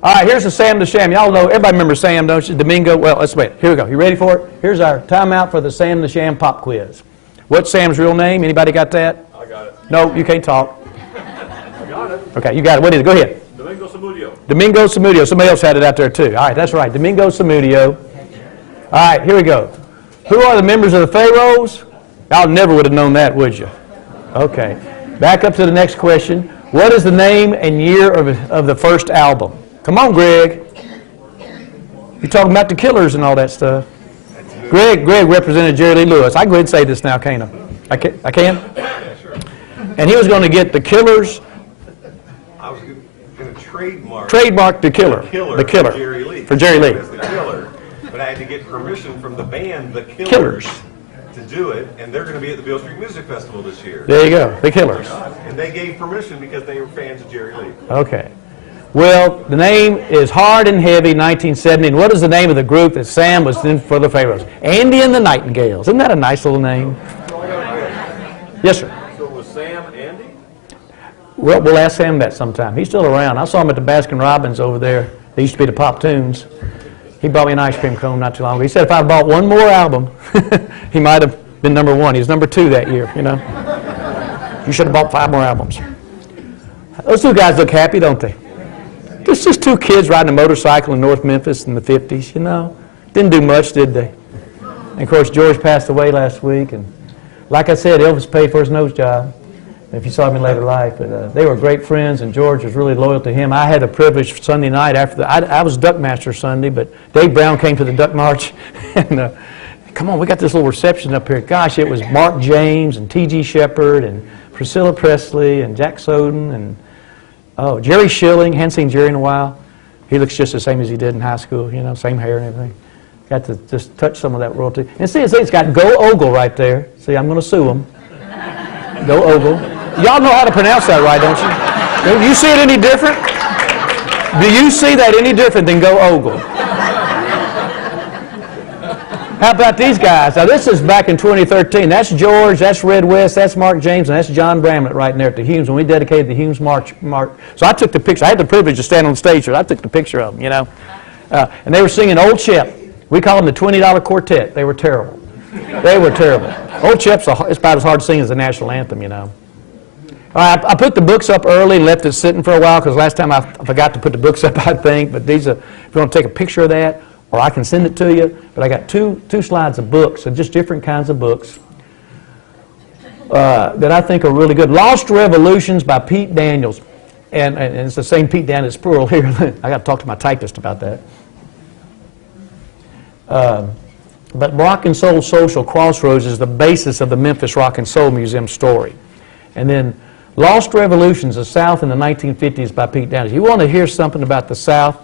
All right, here's the Sam the Sham. Y'all know, everybody remembers Sam, don't you? Domingo. Well, let's wait. Here we go. You ready for it? Here's our timeout for the Sam the Sham pop quiz. What's Sam's real name? Anybody got that? I got it. No, you can't talk. I got it. Okay, you got it. What is it? Go ahead. Domingo Samudio. Domingo Samudio. Somebody else had it out there too. All right, that's right. Domingo Samudio. All right, here we go. Who are the members of the Pharaohs? Y'all never would have known that, would you? Okay. Back up to the next question. What is the name and year of the first album? Come on, Greg. You're talking about the Killers and all that stuff. Greg represented Jerry Lee Lewis. I can go ahead and say this now, can't I? I can? Yeah, sure. And he was going to get the Killers. I was going to trademark The Killer. The Killer. For Jerry Lee. For Jerry Lee. As the Killer. But I had to get permission from the band, the Killers. To do it, and they're going to be at the Beale Street Music Festival this year. There you go, the Killers. And they gave permission because they were fans of Jerry Lee. Okay. Well, the name is Hard and Heavy, 1970. And what is the name of the group that Sam was in for the Pharaohs? Andy and the Nightingales. Isn't that a nice little name? Yes, sir. So was Sam Andy? Well, we'll ask Sam that sometime. He's still around. I saw him at the Baskin Robbins over there. They used to be the Pop Tunes. He bought me an ice cream cone not too long ago. He said if I bought one more album, he might have been number one. He was number two that year, you know. You should have bought 5 more albums. Those two guys look happy, don't they? There's just 2 kids riding a motorcycle in North Memphis in the 50s, you know. Didn't do much, did they? And, of course, George passed away last week. And like I said, Elvis paid for his nose job, if you saw him in later life. But they were great friends, and George was really loyal to him. I had the privilege Sunday night after I was Duck Master Sunday, but Dave Brown came to the Duck March. And come on, we got this little reception up here. Gosh, it was Mark James and T.G. Shepard and Priscilla Presley and Jack Soden and Jerry Schilling. Hadn't seen Jerry in a while. He looks just the same as he did in high school, you know, same hair and everything. Got to just touch some of that royalty. And see, it's got Go Ogle right there. See, I'm going to sue him. Go Ogle. Y'all know how to pronounce that right, don't you? Do you see it any different? Do you see that any different than Go Ogle? How about these guys? Now, this is back in 2013. That's George, that's Red West, that's Mark James, and that's John Bramlett right there at the Humes when we dedicated the Humes March. So I took the picture. I had the privilege to stand on stage here. I took the picture of them, you know. And they were singing Old Chip. We call them the $20 Quartet. They were terrible. They were terrible. Old Chip's it's about as hard to sing as the national anthem, you know. I put the books up early and left it sitting for a while because last time I forgot to put the books up, I think. But these are, if you want to take a picture of that, or I can send it to you. But I got two slides of books, so just different kinds of books that I think are really good. Lost Revolutions by Pete Daniels. And it's the same Pete Daniels plural here. I got to talk to my typist about that. But Rock and Soul Social Crossroads is the basis of the Memphis Rock and Soul Museum story. And then Lost Revolutions, the South in the 1950s by Pete Daniels. You want to hear something about the South,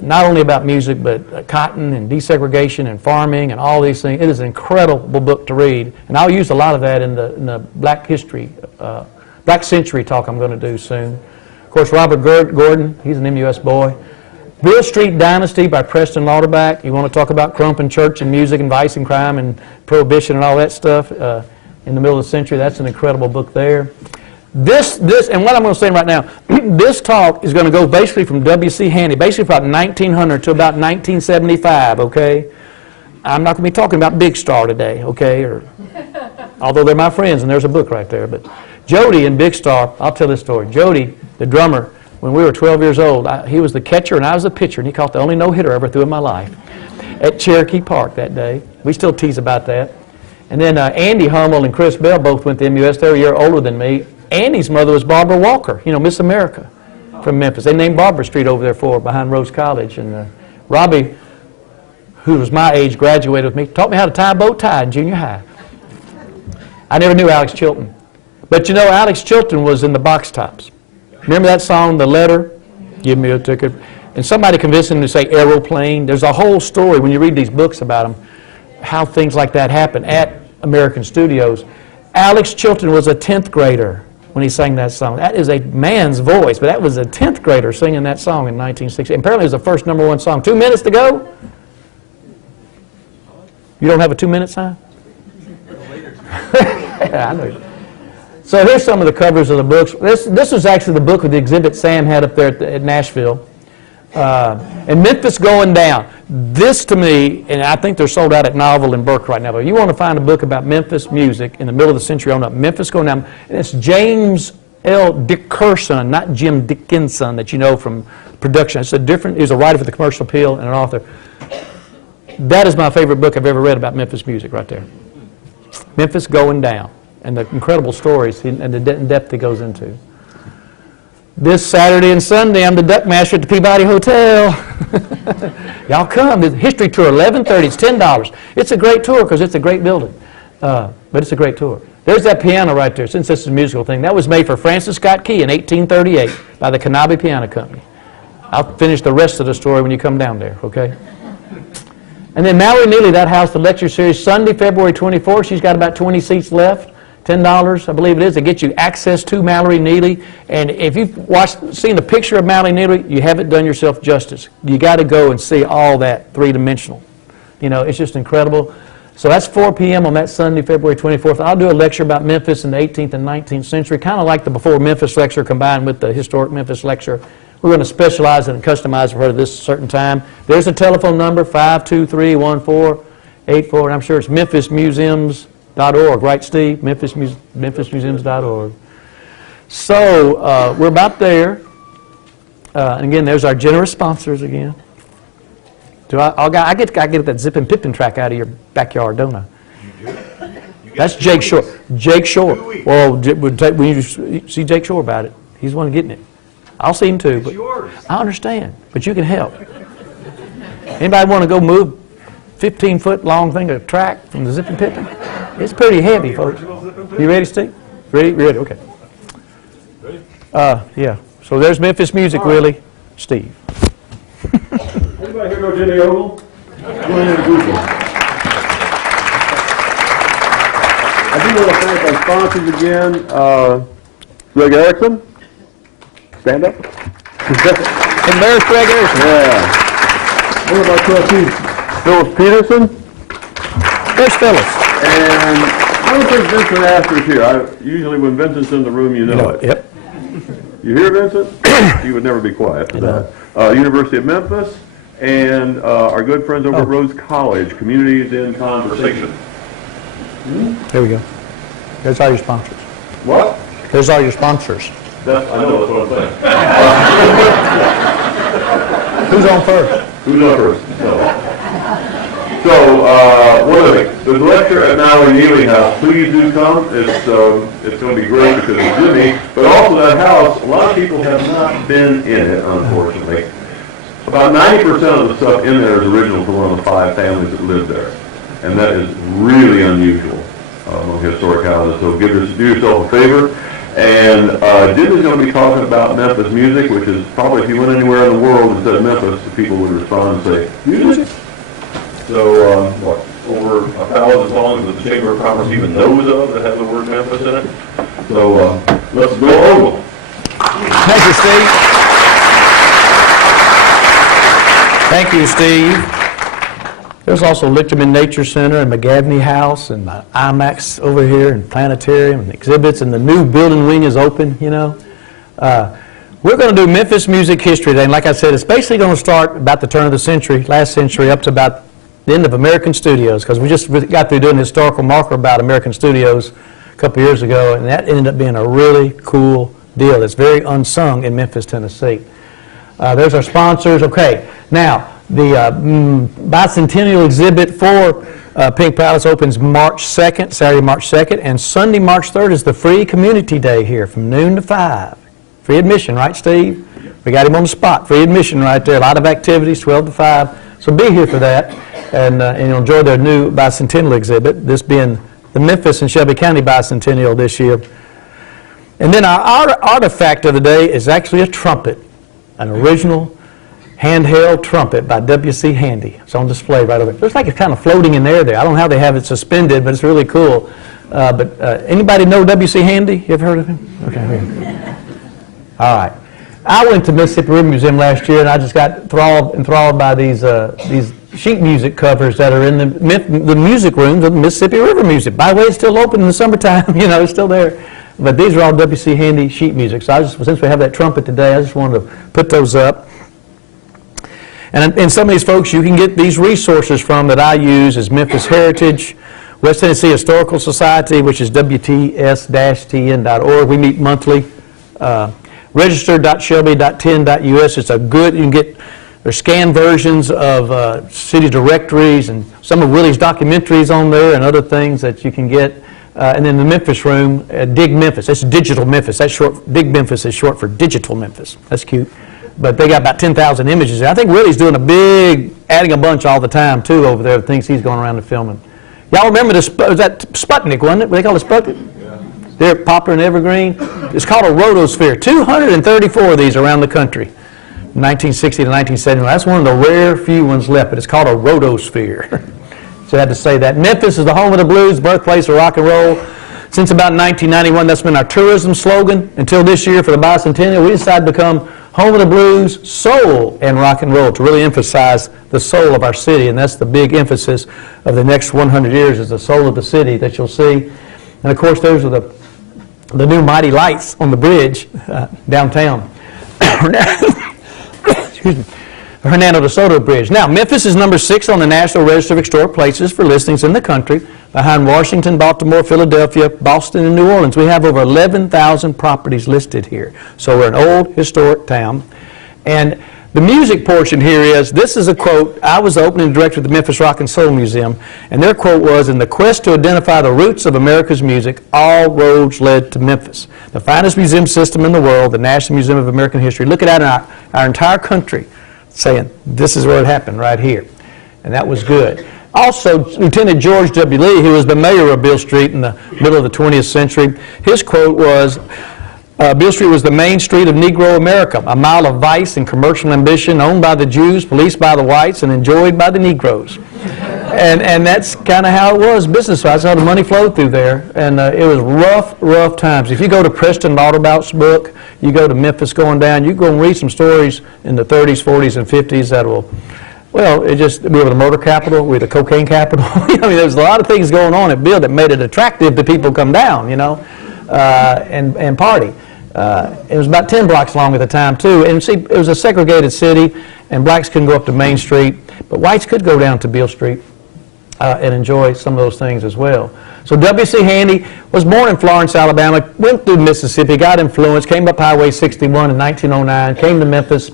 not only about music, but cotton and desegregation and farming and all these things. It is an incredible book to read. And I'll use a lot of that in the Black History, Black Century talk I'm going to do soon. Of course, Robert Gordon, he's an MUS boy. Beale Street Dynasty by Preston Lauterbach. You want to talk about Crump and church and music and vice and crime and prohibition and all that stuff in the middle of the century. That's an incredible book there. This, and what I'm going to say right now, this talk is going to go basically from W.C. Handy, basically from about 1900 to about 1975, okay? I'm not going to be talking about Big Star today, okay? Although they're my friends, and there's a book right there. But Jody and Big Star, I'll tell this story. Jody, the drummer, when we were 12 years old, he was the catcher and I was the pitcher, and he caught the only no-hitter I ever threw in my life at Cherokee Park that day. We still tease about that. And then Andy Hummel and Chris Bell both went to MUS. They're a year older than me. Andy's mother was Barbara Walker, you know, Miss America from Memphis. They named Barbara Street over there for her behind Rose College. And Robbie, who was my age, graduated with me, taught me how to tie a bow tie in junior high. I never knew Alex Chilton. But you know, Alex Chilton was in the Box Tops. Remember that song, The Letter? Give me a ticket. And somebody convinced him to say aeroplane. There's a whole story when you read these books about them, how things like that happen at American studios. Alex Chilton was a 10th grader when he sang that song. That is a man's voice, but that was a 10th grader singing that song in 1960. Apparently it was the first #1 song. 2 minutes to go? You don't have a 2-minute sign? Yeah, I know. So here's some of the covers of the books. This was actually the book with the exhibit Sam had up there at Nashville. And Memphis Going Down. This to me, and I think they're sold out at Novel and Burke right now, but you want to find a book about Memphis music in the middle of the century on up, Memphis Going Down, and it's James L. Dickerson, not Jim Dickinson that you know from production. It's a different, he's a writer for the Commercial Appeal and an author. That is my favorite book I've ever read about Memphis music right there. Memphis Going Down, and the incredible stories and the depth he goes into. This Saturday and Sunday, I'm the duck master at the Peabody Hotel. Y'all come. The history tour, 11:30. It's $10. It's a great tour because it's a great building. But it's a great tour. There's that piano right there, since this is a musical thing. That was made for Francis Scott Key in 1838 by the Canobie Piano Company. I'll finish the rest of the story when you come down there, okay? And then Mallory Neely, that house, the lecture series, Sunday, February 24th. She's got about 20 seats left. $10, I believe it is, to get you access to Mallory Neely. And if you've seen the picture of Mallory Neely, you haven't done yourself justice. You got to go and see all that three-dimensional. You know, it's just incredible. So that's 4 p.m. on that Sunday, February 24th. I'll do a lecture about Memphis in the 18th and 19th century, kind of like the Before Memphis lecture combined with the Historic Memphis lecture. We're going to specialize and customize for her at this certain time. There's a telephone number, 523-1484, and I'm sure it's memphismuseums.org, right, Steve? memphismuseums.org. So we're about there. And again, there's our generous sponsors again. I get that Zip and Pippin track out of your backyard, don't I? You do? That's Jake Shore. Jake Shore. Well, when you see Jake Shore about it, he's the one getting it. I'll see him too. It's yours. I understand, but you can help. Anybody want to go move 15-foot long thing of track from the Zip and Pippin? It's pretty heavy, folks. You ready, Steve? Ready? Ready? Okay. Ready? Yeah. So there's Memphis music, Willie. Steve. Anybody here know Jenny Ogle? Go ahead and Google. I do want to thank our sponsors again. Greg Erickson. Stand up. And there's Greg Erickson. Yeah. One of our trustees, Phillips Peterson. There's Phillips. And I don't think Vincent Astor's here. Usually when Vincent's in the room, you know it. Yep. You hear Vincent? You would never be quiet. University of Memphis. And our good friends over at Rhodes College, Communities in Conversation. There we go. There's all your sponsors. What? There's all your sponsors. I know, that's what I'm saying. Who's on first? Who's on first? So one of the things, there's a lecture at Mallory Neely House. Please do come. It's going to be great because of Jimmy. But also that house, a lot of people have not been in it, unfortunately. About 90% of the stuff in there is original to one of the 5 families that lived there. And that is really unusual among historic houses. So do yourself a favor. And Jim is going to be talking about Memphis music, which is probably, if you went anywhere in the world and said Memphis, the people would respond and say, music? So, over 1,000 songs that the Chamber of Commerce even knows of that have the word Memphis in it. So, let's go Ogle. Thank you, Steve. Thank you, Steve. There's also Lichterman Nature Center and McGavney House and IMAX over here and Planetarium and exhibits, and the new building wing is open, you know. We're going to do Memphis Music History Day, and like I said, it's basically going to start about the turn of the century, last century, up to about the end of American Studios, because we just got through doing a historical marker about American Studios a couple years ago, and that ended up being a really cool deal. It's very unsung in Memphis, Tennessee. There's our sponsors. Okay, now, the bicentennial exhibit for Pink Palace opens March 2nd, Saturday, March 2nd, and Sunday, March 3rd is the free community day here from noon to 5. Free admission, right, Steve? We got him on the spot. Free admission right there. A lot of activities, 12 to 5. So be here for that, and you'll enjoy their new bicentennial exhibit, this being the Memphis and Shelby County bicentennial this year. And then our artifact of the day is actually a trumpet, an original handheld trumpet by W.C. Handy. It's on display right over there. Looks like it's kind of floating in the air there. I don't know how they have it suspended, but it's really cool. Anybody know W.C. Handy? You ever heard of him? Okay. All right. I went to Mississippi River Museum last year, and I just got enthralled by these sheet music covers that are in the music rooms of the Mississippi River Museum. By the way, it's still open in the summertime. You know, it's still there. But these are all W.C. Handy sheet music. So since we have that trumpet today, I just wanted to put those up. And some of these folks you can get these resources from that I use is Memphis Heritage, West Tennessee Historical Society, which is WTS-TN.org. We meet monthly. Register.shelby.10.us. It's a good, you can get, there's scanned versions of city directories and some of Willie's documentaries on there and other things that you can get. And then the Memphis room, Dig Memphis. That's Digital Memphis. That's short. Dig Memphis is short for Digital Memphis. That's cute. But they got about 10,000 images there. I think Willie's doing a big, adding a bunch all the time too over there. Things he's going around and filming. Y'all remember this? Was that Sputnik, wasn't it? What they call it, Sputnik? Yeah. They're Poplar and Evergreen. It's called a rotosphere. 234 of these around the country, 1960 to 1970. That's one of the rare few ones left. But it's called a rotosphere. So I had to say that. Memphis is the home of the blues, birthplace of rock and roll. Since about 1991, that's been our tourism slogan. Until this year for the bicentennial, we decided to become home of the blues, soul, and rock and roll to really emphasize the soul of our city. And that's the big emphasis of the next 100 years is the soul of the city that you'll see. And of course, those are the new mighty lights on the bridge downtown. Excuse me. Hernando de Soto Bridge. Now, Memphis is number 6 on the National Register of Historic Places for listings in the country, behind Washington, Baltimore, Philadelphia, Boston, and New Orleans. We have over 11,000 properties listed here. So we're an old, historic town. And the music portion here is, this is a quote. I was the opening director of the Memphis Rock and Soul Museum, and their quote was, "In the quest to identify the roots of America's music, all roads led to Memphis. The finest museum system in the world, the National Museum of American History." Look at that in our entire country, saying this is where it happened right here. And that was good. Also, Lieutenant George W. Lee, who was the mayor of Beale Street in the middle of the 20th century, his quote was, Beale Street was the main street of Negro America, a mile of vice and commercial ambition owned by the Jews, policed by the whites, and enjoyed by the Negroes. And that's kind of how it was business-wise. How the money flowed through there. And it was rough times. If you go to Preston Lauterbaught's book, you go to Memphis going down, you go and read some stories in the 30s, 40s, and 50s that will, well, we were the murder capital, we were the cocaine capital. I mean, there was a lot of things going on at Beale that made it attractive to people to come down, you know, and party. It was about 10 blocks long at the time, too. And see, it was a segregated city, and blacks couldn't go up to Main Street, but whites could go down to Beale Street and enjoy some of those things as well. So W.C. Handy was born in Florence, Alabama, went through Mississippi, got influenced, came up Highway 61 in 1909, came to Memphis,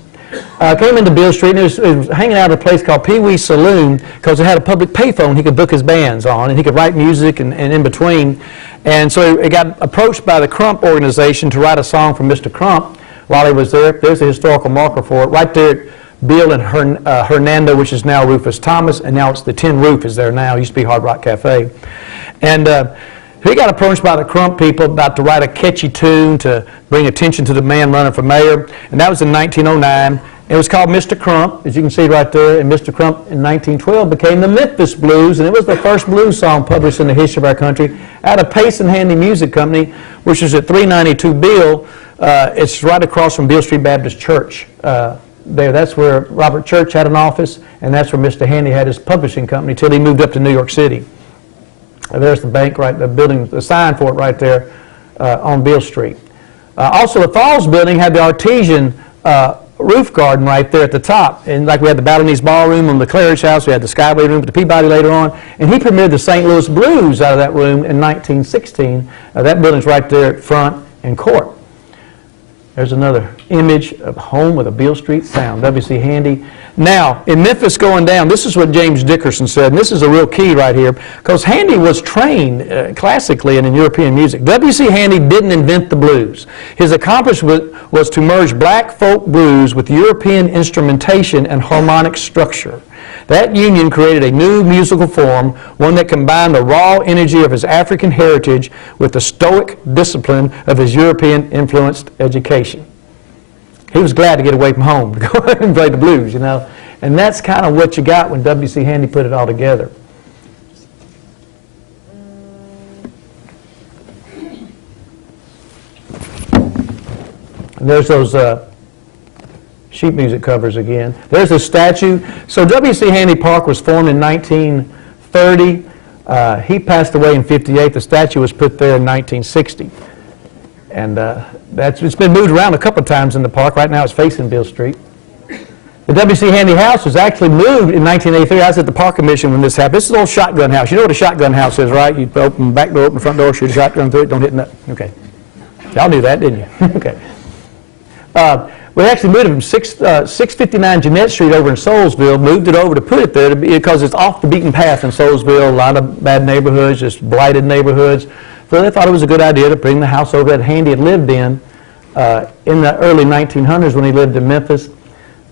came into Beale Street, and he was hanging out at a place called Pee Wee's Saloon because it had a public payphone he could book his bands on, and he could write music and in between. And so he got approached by the Crump organization to write a song for Mr. Crump while he was there. There's a historical marker for it. Right there at Beale and Hernando, which is now Rufus Thomas, and now it's the Tin Roof is there now. It used to be Hard Rock Cafe. And he got approached by the Crump people about to write a catchy tune to bring attention to the man running for mayor. And that was in 1909. It was called Mr. Crump, as you can see right there. And Mr. Crump in 1912 became the Memphis Blues, and it was the first blues song published in the history of our country out of Pace and Handy Music Company, which is at 392 Beale. It's right across from Beale Street Baptist Church. That's where Robert Church had an office, and that's where Mr. Handy had his publishing company till he moved up to New York City. There's the bank, right, the building, the sign for it right there on Beale Street. Also, the Falls building had the artesian roof garden right there at the top. And like we had the Balinese Ballroom on the Claridge House, we had the Skyway room at the Peabody later on. And he premiered the St. Louis Blues out of that room in 1916. That building's right there at front and court. There's another image of home with a Beale Street sound, W.C. Handy. Now, in Memphis going down, this is what James Dickerson said, and this is a real key right here, because Handy was trained classically in European music. W.C. Handy didn't invent the blues. His accomplishment was to merge black folk blues with European instrumentation and harmonic structure. That union created a new musical form, one that combined the raw energy of his African heritage with the stoic discipline of his European-influenced education. He was glad to get away from home to go and play the blues, you know. And that's kind of what you got when W.C. Handy put it all together. And there's those sheet music covers again. There's a statue. So W.C. Handy Park was formed in 1930. He passed away in 58. The statue was put there in 1960. And it's been moved around a couple of times in the park. Right now it's facing Beale Street. The W.C. Handy House was actually moved in 1983. I was at the Park Commission when this happened. This is an old shotgun house. You know what a shotgun house is, right? You open the back door, open the front door, shoot a shotgun through it, don't hit nothing. Okay. Y'all knew that, didn't you? Okay. We actually moved it from 659 Jeanette Street over in Soulsville, moved it over to put it there because it's off the beaten path in Soulsville, a lot of bad neighborhoods, just blighted neighborhoods. So they thought it was a good idea to bring the house over that Handy had lived in the early 1900s when he lived in Memphis.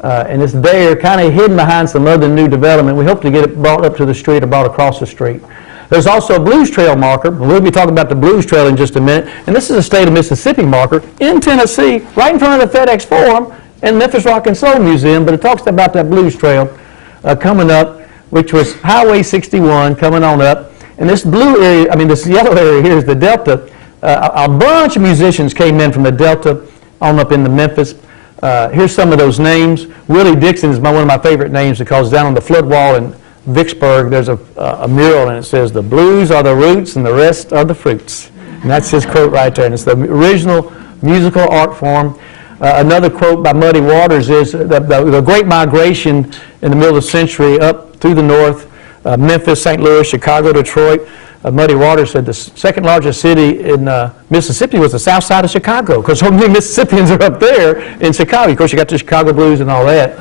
And it's there, kind of hidden behind some other new development. We hope to get it brought up to the street or brought across the street. There's also a Blues Trail marker. We'll be talking about the Blues Trail in just a minute. And this is a state of Mississippi marker in Tennessee, right in front of the FedEx Forum and Memphis Rock and Soul Museum. But it talks about that Blues Trail coming up, which was Highway 61 coming on up. And this blue area, this yellow area here is the Delta. A bunch of musicians came in from the Delta on up into Memphis. Here's some of those names. Willie Dixon is one of my favorite names because down on the flood wall in Vicksburg, there's a mural and it says, "The blues are the roots and the rest are the fruits." And that's his quote right there. And it's the original musical art form. Another quote by Muddy Waters is the Great Migration in the middle of the century up through the north, Memphis, St. Louis, Chicago, Detroit. Muddy Waters said the second largest city in Mississippi was the south side of Chicago because so many Mississippians are up there in Chicago. Of course, you got the Chicago blues and all that.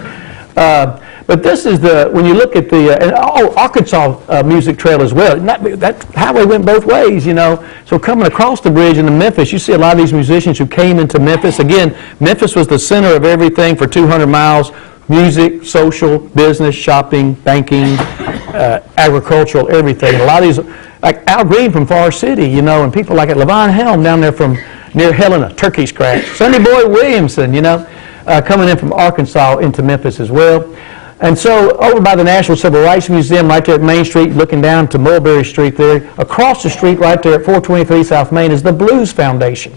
But this is when you look at the Arkansas music trail as well. That highway went both ways, So coming across the bridge into Memphis, you see a lot of these musicians who came into Memphis. Again, Memphis was the center of everything for 200 miles. Music, social, business, shopping, banking, agricultural, everything. A lot of these, like Al Green from Forest City, and people like Levon Helm down there from near Helena, Turkey Scratch. Sonny Boy Williamson, coming in from Arkansas into Memphis as well. And so over by the National Civil Rights Museum, right there at Main Street, looking down to Mulberry Street there, across the street right there at 423 South Main is the Blues Foundation.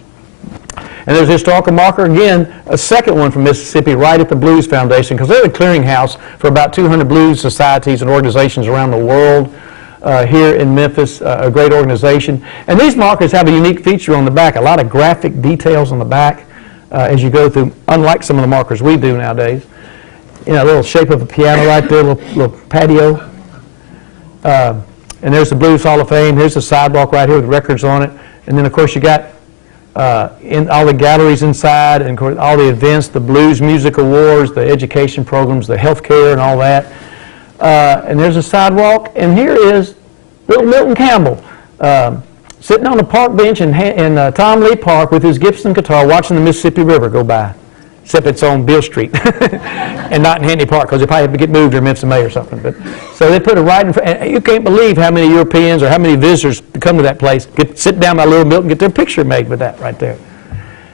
And there's a historical marker, again, a second one from Mississippi, right at the Blues Foundation, because they're the clearinghouse for about 200 blues societies and organizations around the world here in Memphis, a great organization. And these markers have a unique feature on the back, a lot of graphic details on the back as you go through, unlike some of the markers we do nowadays. A little shape of a piano right there, little patio. And there's the Blues Hall of Fame. Here's the sidewalk right here with records on it. And then, of course, you got in all the galleries inside, and of course, all the events, the Blues Music Awards, the education programs, the health care, and all that. And there's a sidewalk. And here is little Milton Campbell sitting on a park bench in Tom Lee Park with his Gibson guitar watching the Mississippi River go by. Except it's on Beale Street and not in Handy Park because they probably have to get moved or Memphis May or something. But so they put it right in front. And you can't believe how many Europeans or how many visitors come to that place, sit down by Little Milton, get their picture made with that right there.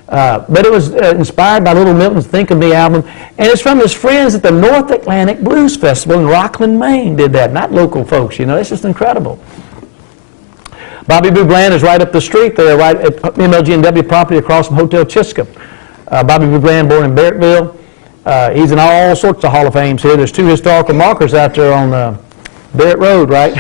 But it was inspired by Little Milton's Think of Me album, and it's from his friends at the North Atlantic Blues Festival in Rockland, Maine did that, not local folks, It's just incredible. Bobby Boo Bland is right up the street there, right at MLG&W property across from Hotel Chiscomb. Bobby Boo Bland, born in Barrettville. He's in all sorts of Hall of Fames here. There's two historical markers out there on Barrett Road, right?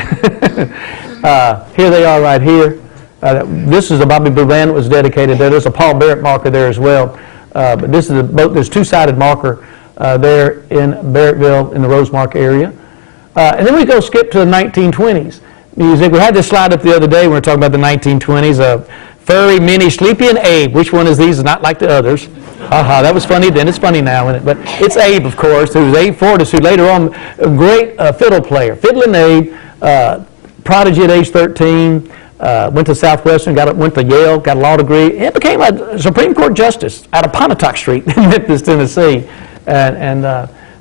Here they are right here. This is a Bobby Boo Bland that was dedicated there. There's a Paul Barrett marker there as well. But this is there's two-sided marker there in Barrettville in the Rosemark area. And then we go skip to the 1920s music. We had this slide up the other day when we were talking about the 1920s. Furry, Minnie, Sleepy, and Abe. Which one is these? Not like the others. That was funny then. It's funny now, isn't it? But it's Abe, of course, who was Abe Fortas, who later on, a great fiddle player. Fiddling Abe, prodigy at age 13, went to Southwestern, went to Yale, got a law degree, and became a Supreme Court justice out of Pontotoc Street in Memphis, Tennessee. And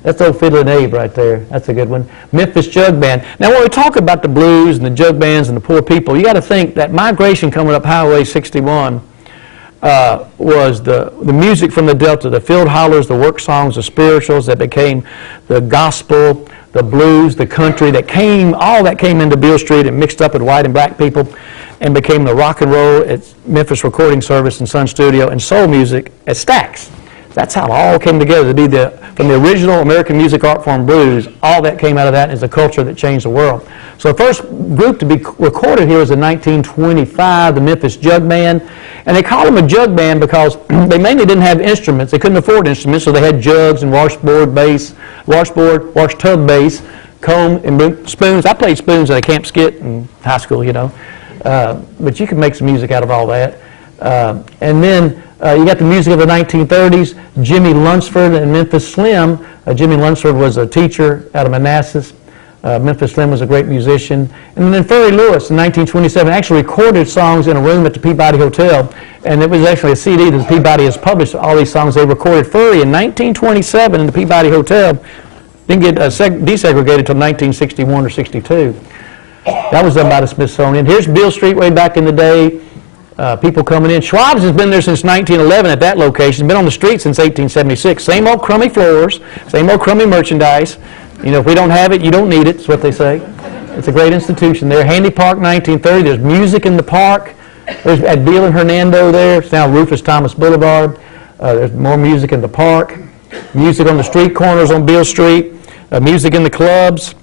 that's old Fiddlin' Abe right there. That's a good one. Memphis Jug Band. Now, when we talk about the blues and the jug bands and the poor people, you got to think that migration coming up Highway 61 was the music from the Delta, the field hollers, the work songs, the spirituals that became the gospel, the blues, the country all that came into Beale Street and mixed up with white and black people and became the rock and roll at Memphis Recording Service and Sun Studio and soul music at Stax. That's how it all came together to be from the original American music art form blues. All that came out of that and is a culture that changed the world. So the first group to be recorded here was in 1925, the Memphis Jug Band. And they called them a jug band because they mainly didn't have instruments. They couldn't afford instruments, so they had jugs and washtub bass, comb and spoons. I played spoons at a camp skit in high school, you know. But you can make some music out of all that. And then you got the music of the 1930s, Jimmy Lunsford and Memphis Slim. Jimmy Lunsford was a teacher out of Manassas. Memphis Slim was a great musician. And then Furry Lewis in 1927 actually recorded songs in a room at the Peabody Hotel. And it was actually a CD that the Peabody has published, all these songs they recorded. Furry in 1927 in the Peabody Hotel. Didn't get desegregated until 1961 or 62. That was done by the Smithsonian. Here's Beale Street way back in the day. People coming in. Schwab's has been there since 1911 at that location. Been on the street since 1876. Same old crummy floors, same old crummy merchandise. You know, if we don't have it, you don't need it, is what they say. It's a great institution there. Handy Park, 1930. There's music in the park. There's at Beale and Hernando there. It's now Rufus Thomas Boulevard. There's more music in the park. Music on the street corners on Beale Street. Music in the clubs.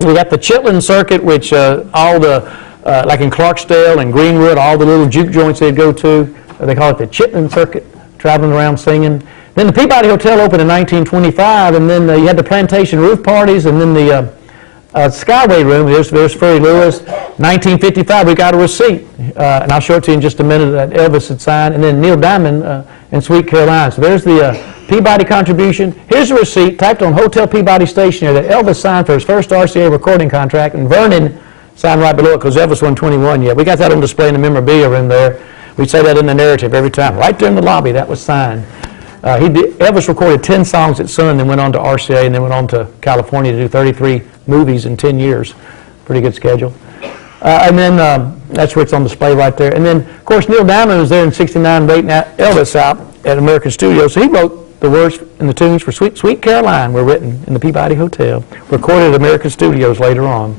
We got the Chitlin Circuit, which all the, like in Clarksdale and Greenwood, all the little juke joints they'd go to, they call it the Chitlin Circuit, traveling around singing. Then the Peabody Hotel opened in 1925, and then you had the plantation roof parties, and then the Skyway room, there's Furry Lewis. 1955, we got a receipt, and I'll show it to you in just a minute, that Elvis had signed, and then Neil Diamond in Sweet Caroline. So there's the Peabody contribution. Here's a receipt typed on Hotel Peabody Stationery that Elvis signed for his first RCA recording contract, and Vernon signed right below it because Elvis wasn't 21 yet. We got that on display in the memorabilia room there. We say that in the narrative every time. Right there in the lobby, that was signed. Elvis recorded 10 songs at Sun, then went on to RCA, and then went on to California to do 33 movies in 10 years. Pretty good schedule. And then that's where it's on display right there. And then, of course, Neil Diamond was there in '69 waiting Elvis out at American Studios. So he wrote the words and the tunes for Sweet Caroline were written in the Peabody Hotel, recorded at American Studios later on.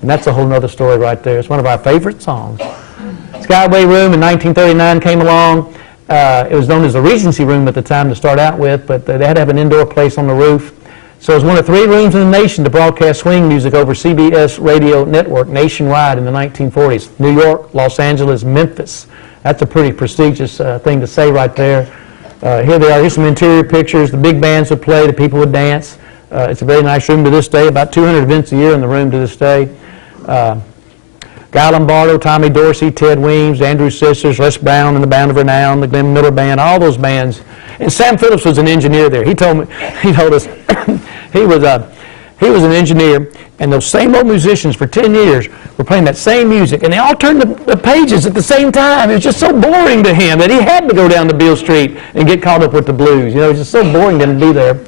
And that's a whole other story right there. It's one of our favorite songs. Skyway Room in 1939 came along. It was known as the Regency Room at the time to start out with, but they had to have an indoor place on the roof. So it was one of 3 rooms in the nation to broadcast swing music over CBS radio network nationwide in the 1940s. New York, Los Angeles, Memphis. That's a pretty prestigious thing to say right there. Here they are. Here's some interior pictures. The big bands would play. The people would dance. It's a very nice room to this day. About 200 events a year in the room to this day. Guy Lombardo, Tommy Dorsey, Ted Weems, the Andrews Sisters, Les Brown and the Band of Renown, the Glenn Miller Band, all those bands. And Sam Phillips was an engineer there. He told us he was an engineer, and those same old musicians for 10 years were playing that same music, and they all turned the pages at the same time. It was just so boring to him that he had to go down to Beale Street and get caught up with the blues. You know, it was just so boring to him to be there.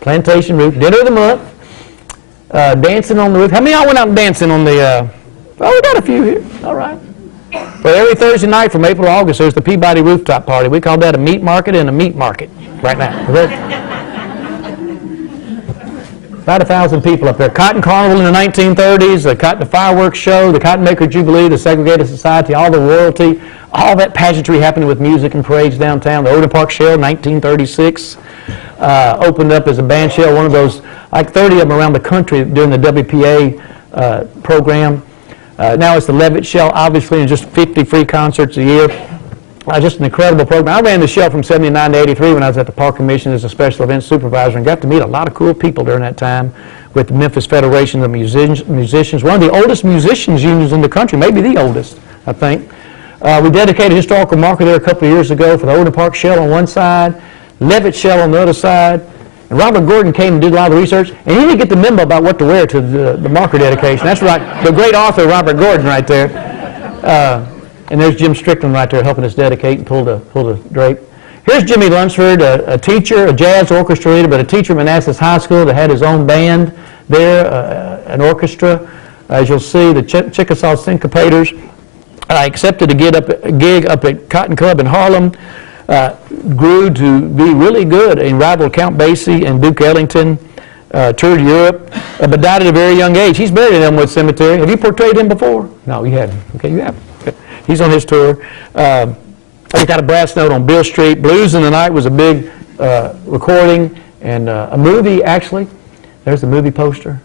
Plantation Roof, Dinner of the Month, dancing on the roof. How many of y'all went out dancing on the... Oh, we got a few here. All right. Well, every Thursday night from April to August, there's the Peabody Rooftop Party. We call that a meat market and a meat market right now. About 1,000 people up there. Cotton Carnival in the 1930s, the fireworks show, the Cotton Maker Jubilee, the Segregated Society, all the royalty, all that pageantry happening with music and parades downtown. The Overton Park Shell, 1936, opened up as a band shell, one of those, like 30 of them around the country during the WPA program. Now it's the Levitt Shell, obviously, and just 50 free concerts a year. Just an incredible program. I ran the Shell from '79 to '83 when I was at the Park Commission as a special events supervisor, and got to meet a lot of cool people during that time with the Memphis Federation of Musicians, one of the oldest musicians unions in the country, maybe the oldest, I think. We dedicated a historical marker there a couple of years ago for the Overton Park Shell on one side, Levitt Shell on the other side. And Robert Gordon came and did a lot of the research, and he didn't get the memo about what to wear to the marker dedication. That's right, the great author Robert Gordon right there. And there's Jim Strickland right there helping us dedicate and pull the drape. Here's Jimmy Lunsford, a teacher, a jazz orchestra leader, but a teacher at Manassas High School that had his own band there, an orchestra. As you'll see, the Chickasaw Syncopators accepted a gig up at Cotton Club in Harlem. Grew to be really good and rivaled Count Basie and Duke Ellington, toured Europe, but died at a very young age. He's buried in Elmwood Cemetery. Have you portrayed him before? No, you haven't. Okay, you haven't. Okay. He's on his tour. He got a brass note on Beale Street. Blues in the Night was a big recording, and a movie, actually. There's the movie poster.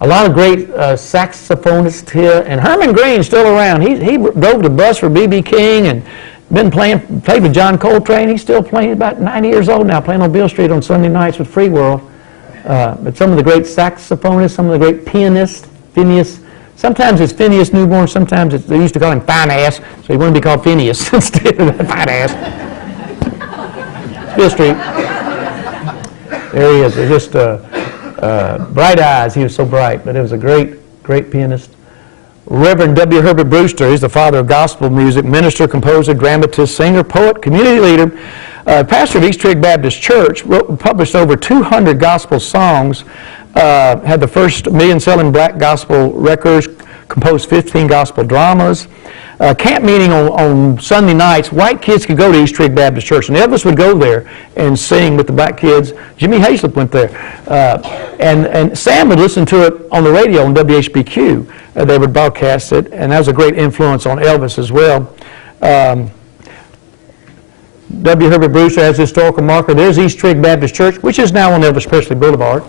A lot of great saxophonists here, and Herman Green's still around. He drove the bus for B.B. King and played with John Coltrane. He's still playing, about 90 years old now, playing on Beale Street on Sunday nights with Free World. But some of the great saxophonists, some of the great pianists, Phineas. Sometimes it's Phineas Newborn, sometimes they used to call him Fine Ass, so he wanted to be called Phineas instead of that Fine Ass. Beale Street. There he is. They're just bright eyes. He was so bright, but it was a great pianist. Reverend W. Herbert Brewster, he's the father of gospel music, minister, composer, dramatist, singer, poet, community leader, pastor of East Trigg Baptist Church, published over 200 gospel songs, had the first million-selling black gospel records, composed 15 gospel dramas. Camp meeting on Sunday nights, white kids could go to East Trigg Baptist Church, and the others would go there and sing with the black kids. Jimmy Hayslip went there. And Sam would listen to it on the radio on WHBQ. They would broadcast it, and that was a great influence on Elvis as well. W. Herbert Brewster has a historical marker. There's East Trigg Baptist Church, which is now on Elvis Presley Boulevard,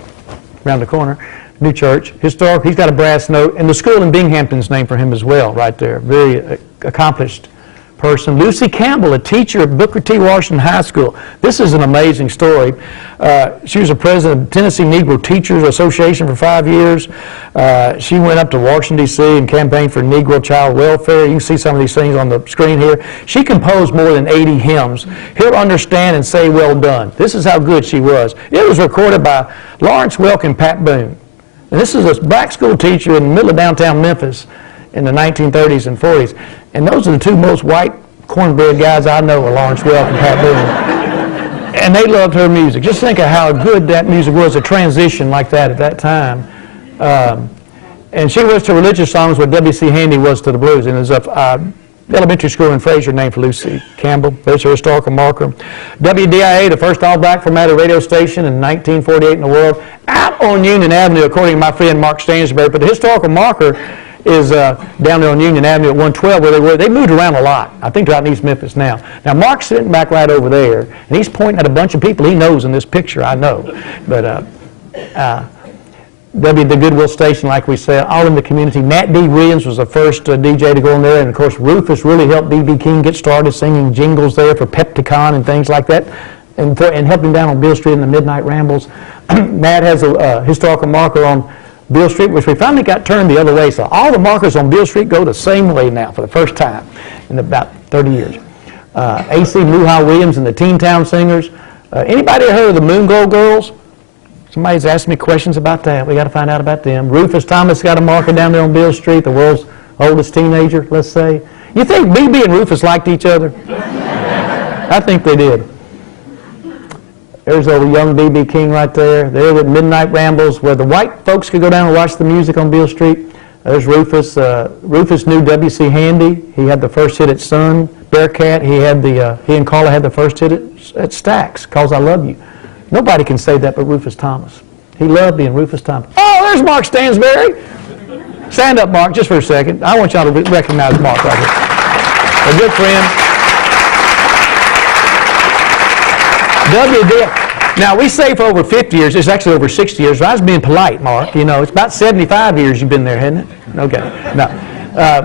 around the corner. New church, historic. He's got a brass note, and the school in Binghamton's named for him as well, right there. Very accomplished person. Lucy Campbell, a teacher at Booker T. Washington High School. This is an amazing story. She was a president of Tennessee Negro Teachers Association for 5 years. She went up to Washington, D.C. and campaigned for Negro child welfare. You can see some of these things on the screen here. She composed more than 80 hymns. He'll understand and say, well done. This is how good she was. It was recorded by Lawrence Welk and Pat Boone. And this is a black school teacher in the middle of downtown Memphis in the 1930s and 40s. And those are the two most white cornbread guys I know, are Lawrence Welk and Pat Boone. And they loved her music. Just think of how good that music was, a transition like that at that time. And she was to religious songs what W.C. Handy was to the blues. And there's a elementary school in Fraser named for Lucy Campbell. There's her historical marker. WDIA, the first all-black formatted radio station in 1948 in the world, out on Union Avenue, according to my friend Mark Stansbury. But the historical marker is down there on Union Avenue at 112 where they were. They moved around a lot. I think they're out in East Memphis now. Now, Mark's sitting back right over there, and he's pointing at a bunch of people he knows in this picture, I know. But the Goodwill Station, like we said, all in the community. Nat D. Williams was the first DJ to go in there, and of course Rufus really helped B.B. King get started singing jingles there for Pepticon and things like that, and helping down on Beale Street in the Midnight Rambles. Nat has a historical marker on Beale Street, which we finally got turned the other way, so all the markers on Beale Street go the same way now for the first time in about 30 years. A.C. Luhah Williams and the Teen Town Singers. Anybody heard of the Moon Glow Girls? Somebody's asking me questions about that. We got to find out about them. Rufus Thomas got a marker down there on Beale Street, the world's oldest teenager, let's say. You think B.B. and Rufus liked each other? I think they did. There's old young B.B. King right there. There at Midnight Rambles, where the white folks could go down and watch the music on Beale Street. There's Rufus. Rufus knew W.C. Handy. He had the first hit at Sun. Bearcat, he and Carla had the first hit at Stax, Cause I Love You. Nobody can say that but Rufus Thomas. He loved being Rufus Thomas. Oh, there's Mark Stansbury. Stand up, Mark, just for a second. I want y'all to recognize Mark right here. A good friend. Now, we say for over 50 years. It's actually over 60 years. I was being polite, Mark. You know, it's about 75 years you've been there, hasn't it? Okay. No.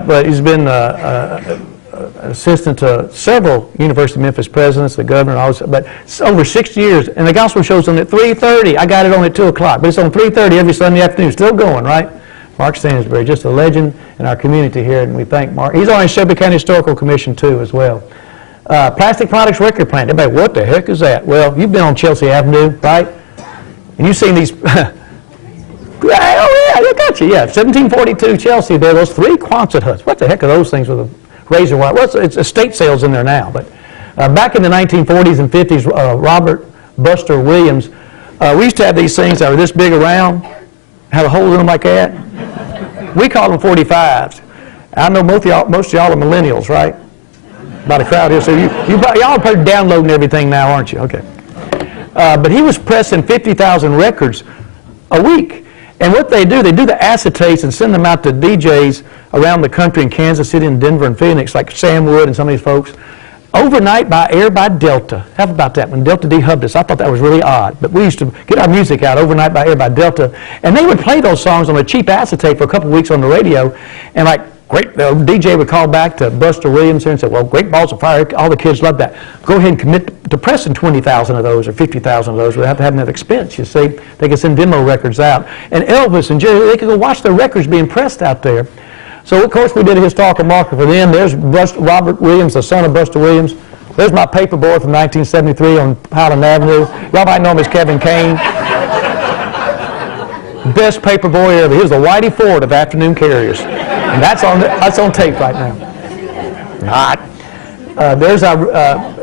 But he's been assistant to several University of Memphis presidents, the governor, all this, but it's over 60 years, and the gospel show's on at 3:30. I got it on at 2 o'clock, but it's on 3:30 every Sunday afternoon. Still going, right? Mark Stansbury, just a legend in our community here, and we thank Mark. He's on the Shelby County Historical Commission, too, as well. Plastic Products Record Plant. Everybody, what the heck is that? Well, you've been on Chelsea Avenue, right? And you've seen these... Oh, yeah, I got you, yeah. 1742 Chelsea there, those 3 Quonset huts. What the heck are those things with a razor wire? Well, it's estate sales in there now, but back in the 1940s and 50s, Robert Buster Williams, we used to have these things that were this big around, had a hole in them like that. We call them 45s. I know most of y'all are millennials, right? About a crowd here, so y'all are probably downloading everything now, aren't you? Okay. But he was pressing 50,000 records a week. And what they do the acetates and send them out to DJs around the country in Kansas City and Denver and Phoenix, like Sam Wood and some of these folks, Overnight by air by Delta. How about that? When Delta dehubbed us, I thought that was really odd. But we used to get our music out, Overnight by air by Delta, and they would play those songs on a cheap acetate for a couple of weeks on the radio, and like, great, the DJ would call back to Buster Williams here and say, well, Great Balls of Fire, all the kids love that. Go ahead and commit to pressing 20,000 of those or 50,000 of those without having that expense, you see. They could send demo records out. And Elvis and Jerry, they could go watch their records being pressed out there. So, of course, we did a historical marker for them. There's Robert Williams, the son of Buster Williams. There's my paper boy from 1973 on Highland Avenue. Y'all might know him as Kevin Kane. Best paper boy ever. He was the Whitey Ford of afternoon carriers. And that's on tape right now. All right. There's our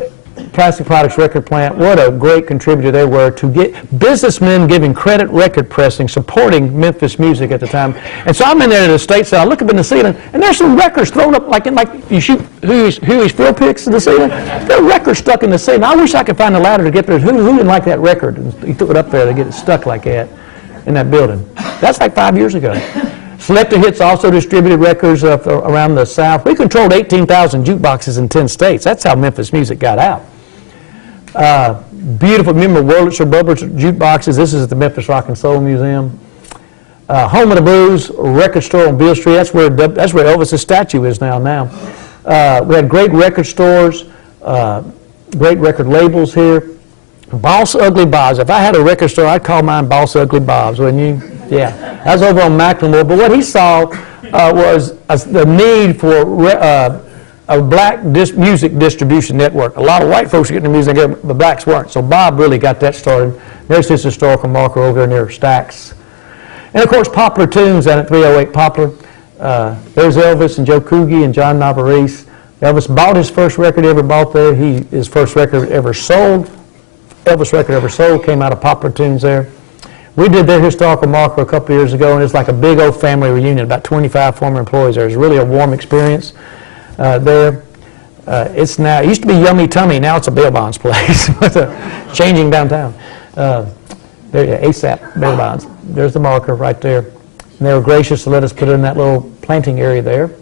Plastic Products record plant. What a great contributor they were to get businessmen giving credit record pressing, supporting Memphis music at the time. And so I'm in there at the state side, I look up in the ceiling, and there's some records thrown up like you shoot Huey's field picks in the ceiling. There are records stuck in the ceiling. I wish I could find a ladder to get there. Who didn't like that record? And he threw it up there to get it stuck like that in that building. That's like 5 years ago. Selecta Hits also distributed records around the South. We controlled 18,000 jukeboxes in 10 states. That's how Memphis music got out. Beautiful, remember Wurlitzer Bubba's jukeboxes. This is at the Memphis Rock and Soul Museum. Home of the Blues record store on Beale Street. That's where Elvis's statue is now. We had great record stores, great record labels here. Boss Ugly Bob's. If I had a record store, I'd call mine Boss Ugly Bob's, wouldn't you? Yeah. That was over on Macklemore. But what he saw was the need for a black music distribution network. A lot of white folks were getting the music, but blacks weren't. So Bob really got that started. There's his historical marker over there near Stax. And of course, Poplar Tunes down at 308 Poplar. There's Elvis and Joe Coogee and John Navarrese. Elvis bought his first record ever bought there. His first record ever sold. Elvis record ever sold came out of Poplar Tunes there. We did their historical marker a couple of years ago, and it's like a big old family reunion, about 25 former employees there. It's really a warm experience there. It used to be Yummy Tummy, now it's a bail bonds place, changing downtown. There, ASAP bail bonds. There's the marker right there. And they were gracious to let us put it in that little planting area there.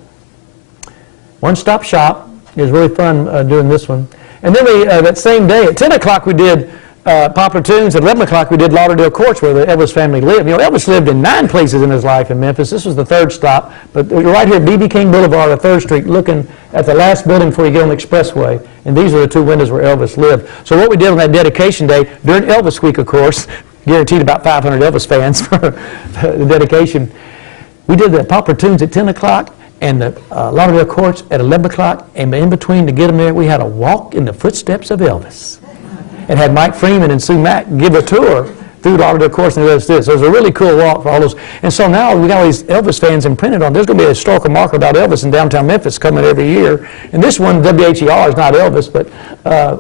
One-stop shop. It was really fun doing this one. And then that same day, at 10 o'clock, we did Poplar Tunes. At 11 o'clock, we did Lauderdale Courts, where the Elvis family lived. You know, Elvis lived in 9 places in his life in Memphis. This was the third stop. But you're right here, B.B. King Boulevard, 3rd Street, looking at the last building before you get on the expressway. And these are the 2 windows where Elvis lived. So what we did on that dedication day, during Elvis Week, of course, guaranteed about 500 Elvis fans for the dedication, we did the Poplar Tunes at 10 o'clock. And the Lauderdale Courts at 11 o'clock, and in between to get them there, we had a walk in the footsteps of Elvis. And had Mike Freeman and Sue Mack give a tour through Lauderdale Courts and the rest of this. So it was a really cool walk for all those. And so now we got all these Elvis fans imprinted on. There's going to be a historical marker about Elvis in downtown Memphis coming every year. And this one, WHER, is not Elvis, but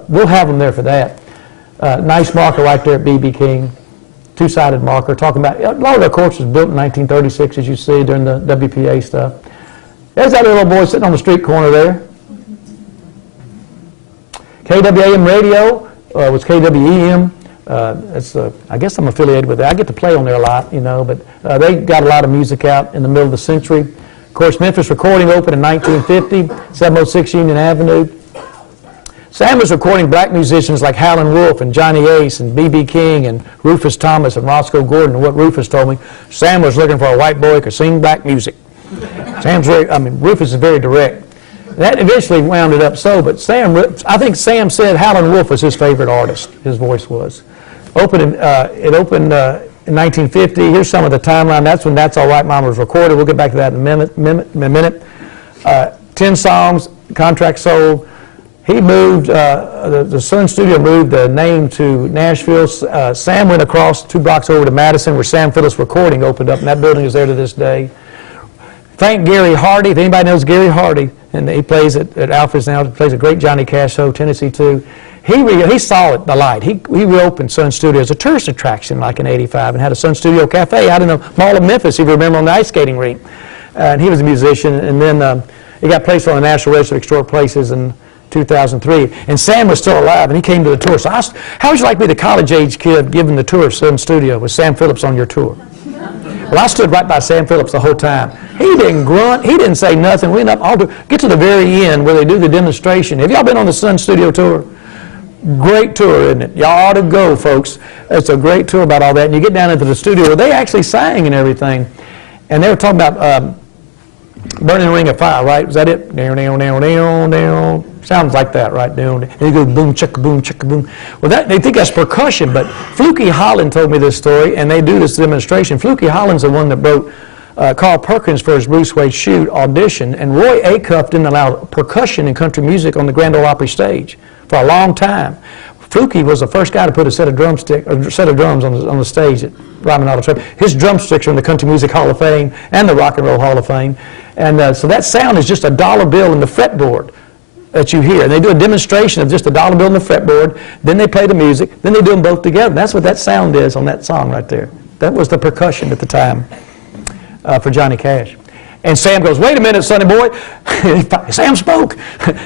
we'll have them there for that. Nice marker right there at B.B. King. 2-sided marker talking about, Lauderdale Courts was built in 1936, as you see, during the WPA stuff. There's that little boy sitting on the street corner there. KWAM radio was KWEM. I guess I'm affiliated with it. I get to play on there a lot, you know, but they got a lot of music out in the middle of the century. Of course, Memphis Recording opened in 1950, 706 Union Avenue. Sam was recording black musicians like Howlin' Wolf and Johnny Ace and B.B. King and Rufus Thomas and Roscoe Gordon. And what Rufus told me, Sam was looking for a white boy who could sing black music. Rufus is very direct. That eventually wound it up so, but I think Sam said Howlin' Wolf was his favorite artist, his voice was. It opened in 1950. Here's some of the timeline. That's when That's All Right Mama was recorded. We'll get back to that in a minute. 10 songs, contract sold. He moved, the Sun Studio moved the name to Nashville. Sam went across 2 blocks over to Madison, where Sam Phillips Recording opened up, and that building is there to this day. Thank Gary Hardy. If anybody knows Gary Hardy, and he plays at Alfred's now, he plays a great Johnny Cash show, Tennessee 2. He saw it, the light. He reopened Sun Studio as a tourist attraction like in '85 and had a Sun Studio Cafe out in the Mall of Memphis, if you remember, on the ice skating rink. And he was a musician, and then he got placed on the National Register of Historic Places in 2003. And Sam was still alive, and he came to the tour. So I asked, how would you like to be the college-age kid giving the tour of Sun Studio with Sam Phillips on your tour? Well, I stood right by Sam Phillips the whole time. He didn't grunt. He didn't say nothing. We ended up get to the very end where they do the demonstration. Have y'all been on the Sun Studio tour? Great tour, isn't it? Y'all ought to go, folks. It's a great tour about all that. And you get down into the studio where they actually sang and everything. And they were talking about Burning the Ring of Fire, right? Was that it? Down, down, down, down, down. Sounds like that, right? Down. And you go boom, chicka, boom, chicka, boom. Well, they think that's percussion, but Fluky Holland told me this story, and they do this demonstration. Fluky Holland's the one that wrote Carl Perkins for his Bruce Wayne Shoot audition, and Roy Acuff didn't allow percussion in country music on the Grand Ole Opry stage for a long time. Fluky was the first guy to put a set of drums on the stage at Ryman Auditorium. His drumsticks are in the Country Music Hall of Fame and the Rock and Roll Hall of Fame. And so that sound is just a dollar bill in the fretboard that you hear. And they do a demonstration of just a dollar bill in the fretboard, then they play the music, then they do them both together. That's what that sound is on that song right there. That was the percussion at the time for Johnny Cash. And Sam goes, wait a minute, sonny boy. Sam spoke.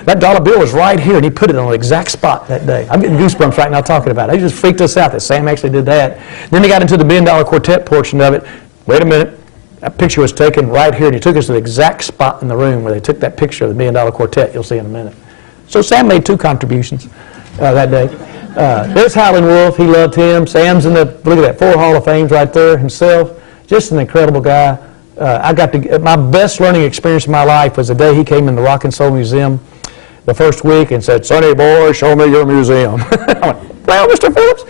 That dollar bill was right here, and he put it on the exact spot that day. I'm getting goosebumps right now talking about it. They just freaked us out that Sam actually did that. Then they got into the $1 Billion Quartet portion of it. Wait a minute. That picture was taken right here, and he took us to the exact spot in the room where they took that picture of the $1 Billion Quartet. You'll see in a minute. So Sam made 2 contributions that day. There's Howlin' Wolf. He loved him. Sam's in the, look at that, 4 Hall of Fames right there himself. Just an incredible guy. My best learning experience of my life was the day he came in the Rock and Soul Museum the first week and said, "Sonny boy, show me your museum." I went, "Well, Mr. Phillips."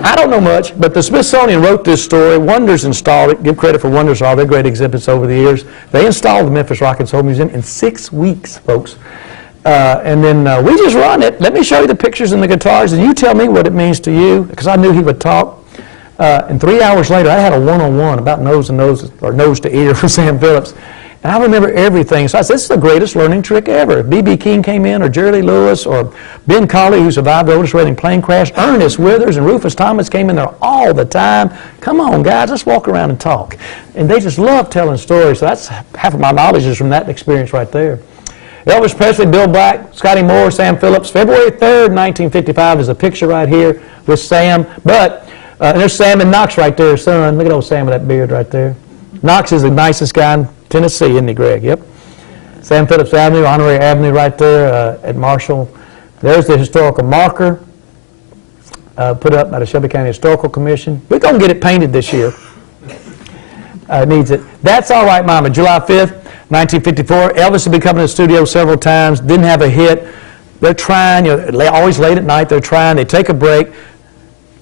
I don't know much, but the Smithsonian wrote this story. Wonders installed it. Give credit for Wonders for all their great exhibits over the years. They installed the Memphis Rock and Soul Museum in 6 weeks, folks. And then we just run it. Let me show you the pictures and the guitars, and you tell me what it means to you, because I knew he would talk. And 3 hours later, I had a one-on-one about nose to ear for Sam Phillips. And I remember everything. So I said, this is the greatest learning trick ever. If B.B. King came in, or Jerry Lee Lewis, or Ben Colley, who survived the Otis Redding plane crash, Ernest Withers and Rufus Thomas came in there all the time. Come on, guys, let's walk around and talk. And they just love telling stories. So that's half of my knowledge is from that experience right there. Elvis Presley, Bill Black, Scotty Moore, Sam Phillips. February 3rd, 1955 is a picture right here with Sam. But there's Sam and Knox right there, son. Look at old Sam with that beard right there. Knox is the nicest guy in Tennessee, isn't he, Greg? Yep. Sam Phillips Avenue, Honorary Avenue right there at Marshall. There's the historical marker put up by the Shelby County Historical Commission. We're going to get it painted this year. It needs it. That's All Right, Mama. July 5th, 1954. Elvis had been coming to the studio several times, didn't have a hit. They're trying, always late at night, they're trying. They take a break.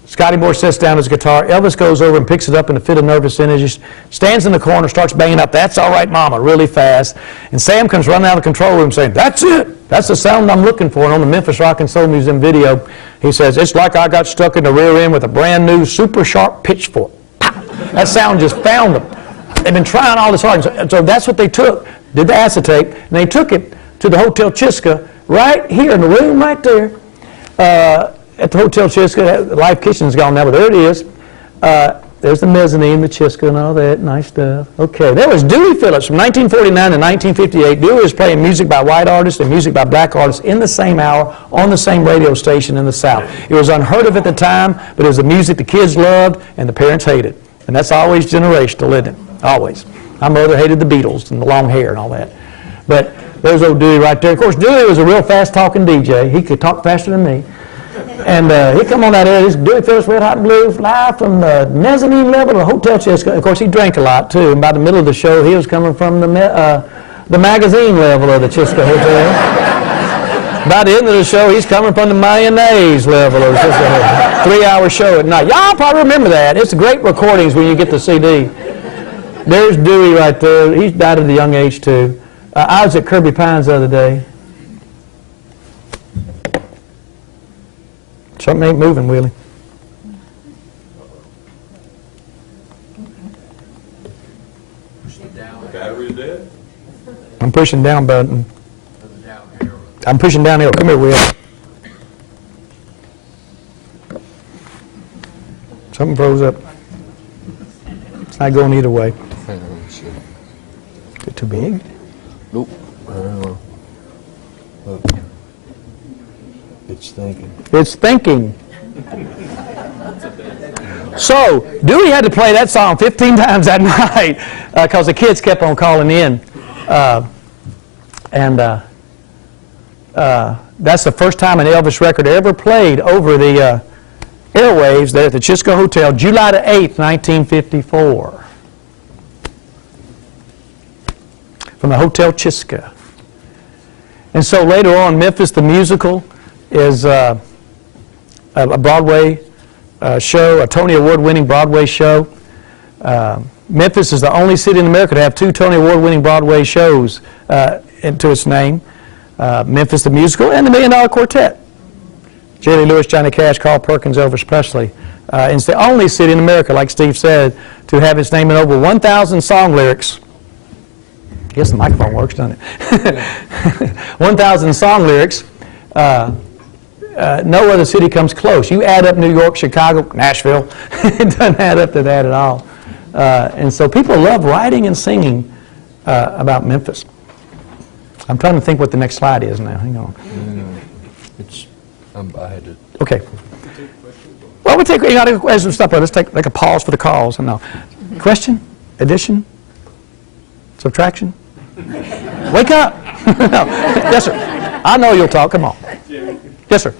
Scotty Moore sits down his guitar. Elvis goes over and picks it up in a fit of nervous energy, stands in the corner, starts banging up, "That's All Right, Mama," really fast. And Sam comes running out of the control room saying, "That's it. That's the sound I'm looking for." And on the Memphis Rock and Soul Museum video, he says, "It's like I got stuck in the rear end with a brand new super sharp pitchfork." Pow! That sound just found them. They've been trying all this hard. So that's what they took, did the acetate, and they took it to the Hotel Chiska right here in the room right there. At the Hotel Chiska, Life Kitchen's gone now, but there it is. There's the mezzanine, the Chiska, and all that nice stuff. Okay, there was Dewey Phillips from 1949 to 1958. Dewey was playing music by white artists and music by black artists in the same hour on the same radio station in the South. It was unheard of at the time, but it was the music the kids loved and the parents hated. And that's always generational, isn't it? Always. My mother hated the Beatles and the long hair and all that. But there's old Dewey right there. Of course, Dewey was a real fast-talking DJ. He could talk faster than me. And he come on out there, this Dewey Phillips Red Hot Blues, live from the mezzanine level of the Hotel Chiska. Of course, he drank a lot, too. And by the middle of the show, he was coming from the magazine level of the Chiska Hotel. By the end of the show, he's coming from the mayonnaise level of the Chiska Hotel. 3-hour show at night. Y'all probably remember that. It's great recordings when you get the CD. There's Dewey right there. He died at a young age, too. I was at Kirby Pines the other day. Something ain't moving, Willie. The battery's dead? I'm pushing down button. I'm pushing down arrow. Come here, Will. Something froze up. It's not going either way. Is it too big? Nope. It's thinking. It's thinking. So, Dewey had to play that song 15 times that night because the kids kept on calling in. That's the first time an Elvis record ever played over the airwaves there at the Chisco Hotel, July the 8th, 1954. From the Hotel Chisco. And so later on, Memphis the Musical is a Broadway show, a Tony Award-winning Broadway show. Memphis is the only city in America to have 2 Tony Award-winning Broadway shows to its name. Memphis the Musical and the $1 Million Quartet. Jerry Lewis, Johnny Cash, Carl Perkins, Elvis Presley. And it's the only city in America, like Steve said, to have its name in over 1,000 song lyrics. I guess the microphone works, doesn't it? 1,000 song lyrics. No other city comes close. You add up New York, Chicago, Nashville, it doesn't add up to that at all. And so people love writing and singing about Memphis. I'm trying to think what the next slide is now. Hang on. I had to. Okay. Well, we'll take, stop there. Let's take a pause for the calls. No. Question? Addition? Subtraction? Wake up! No. Yes, sir. I know you'll talk. Come on. Jimmy. Yes, sir.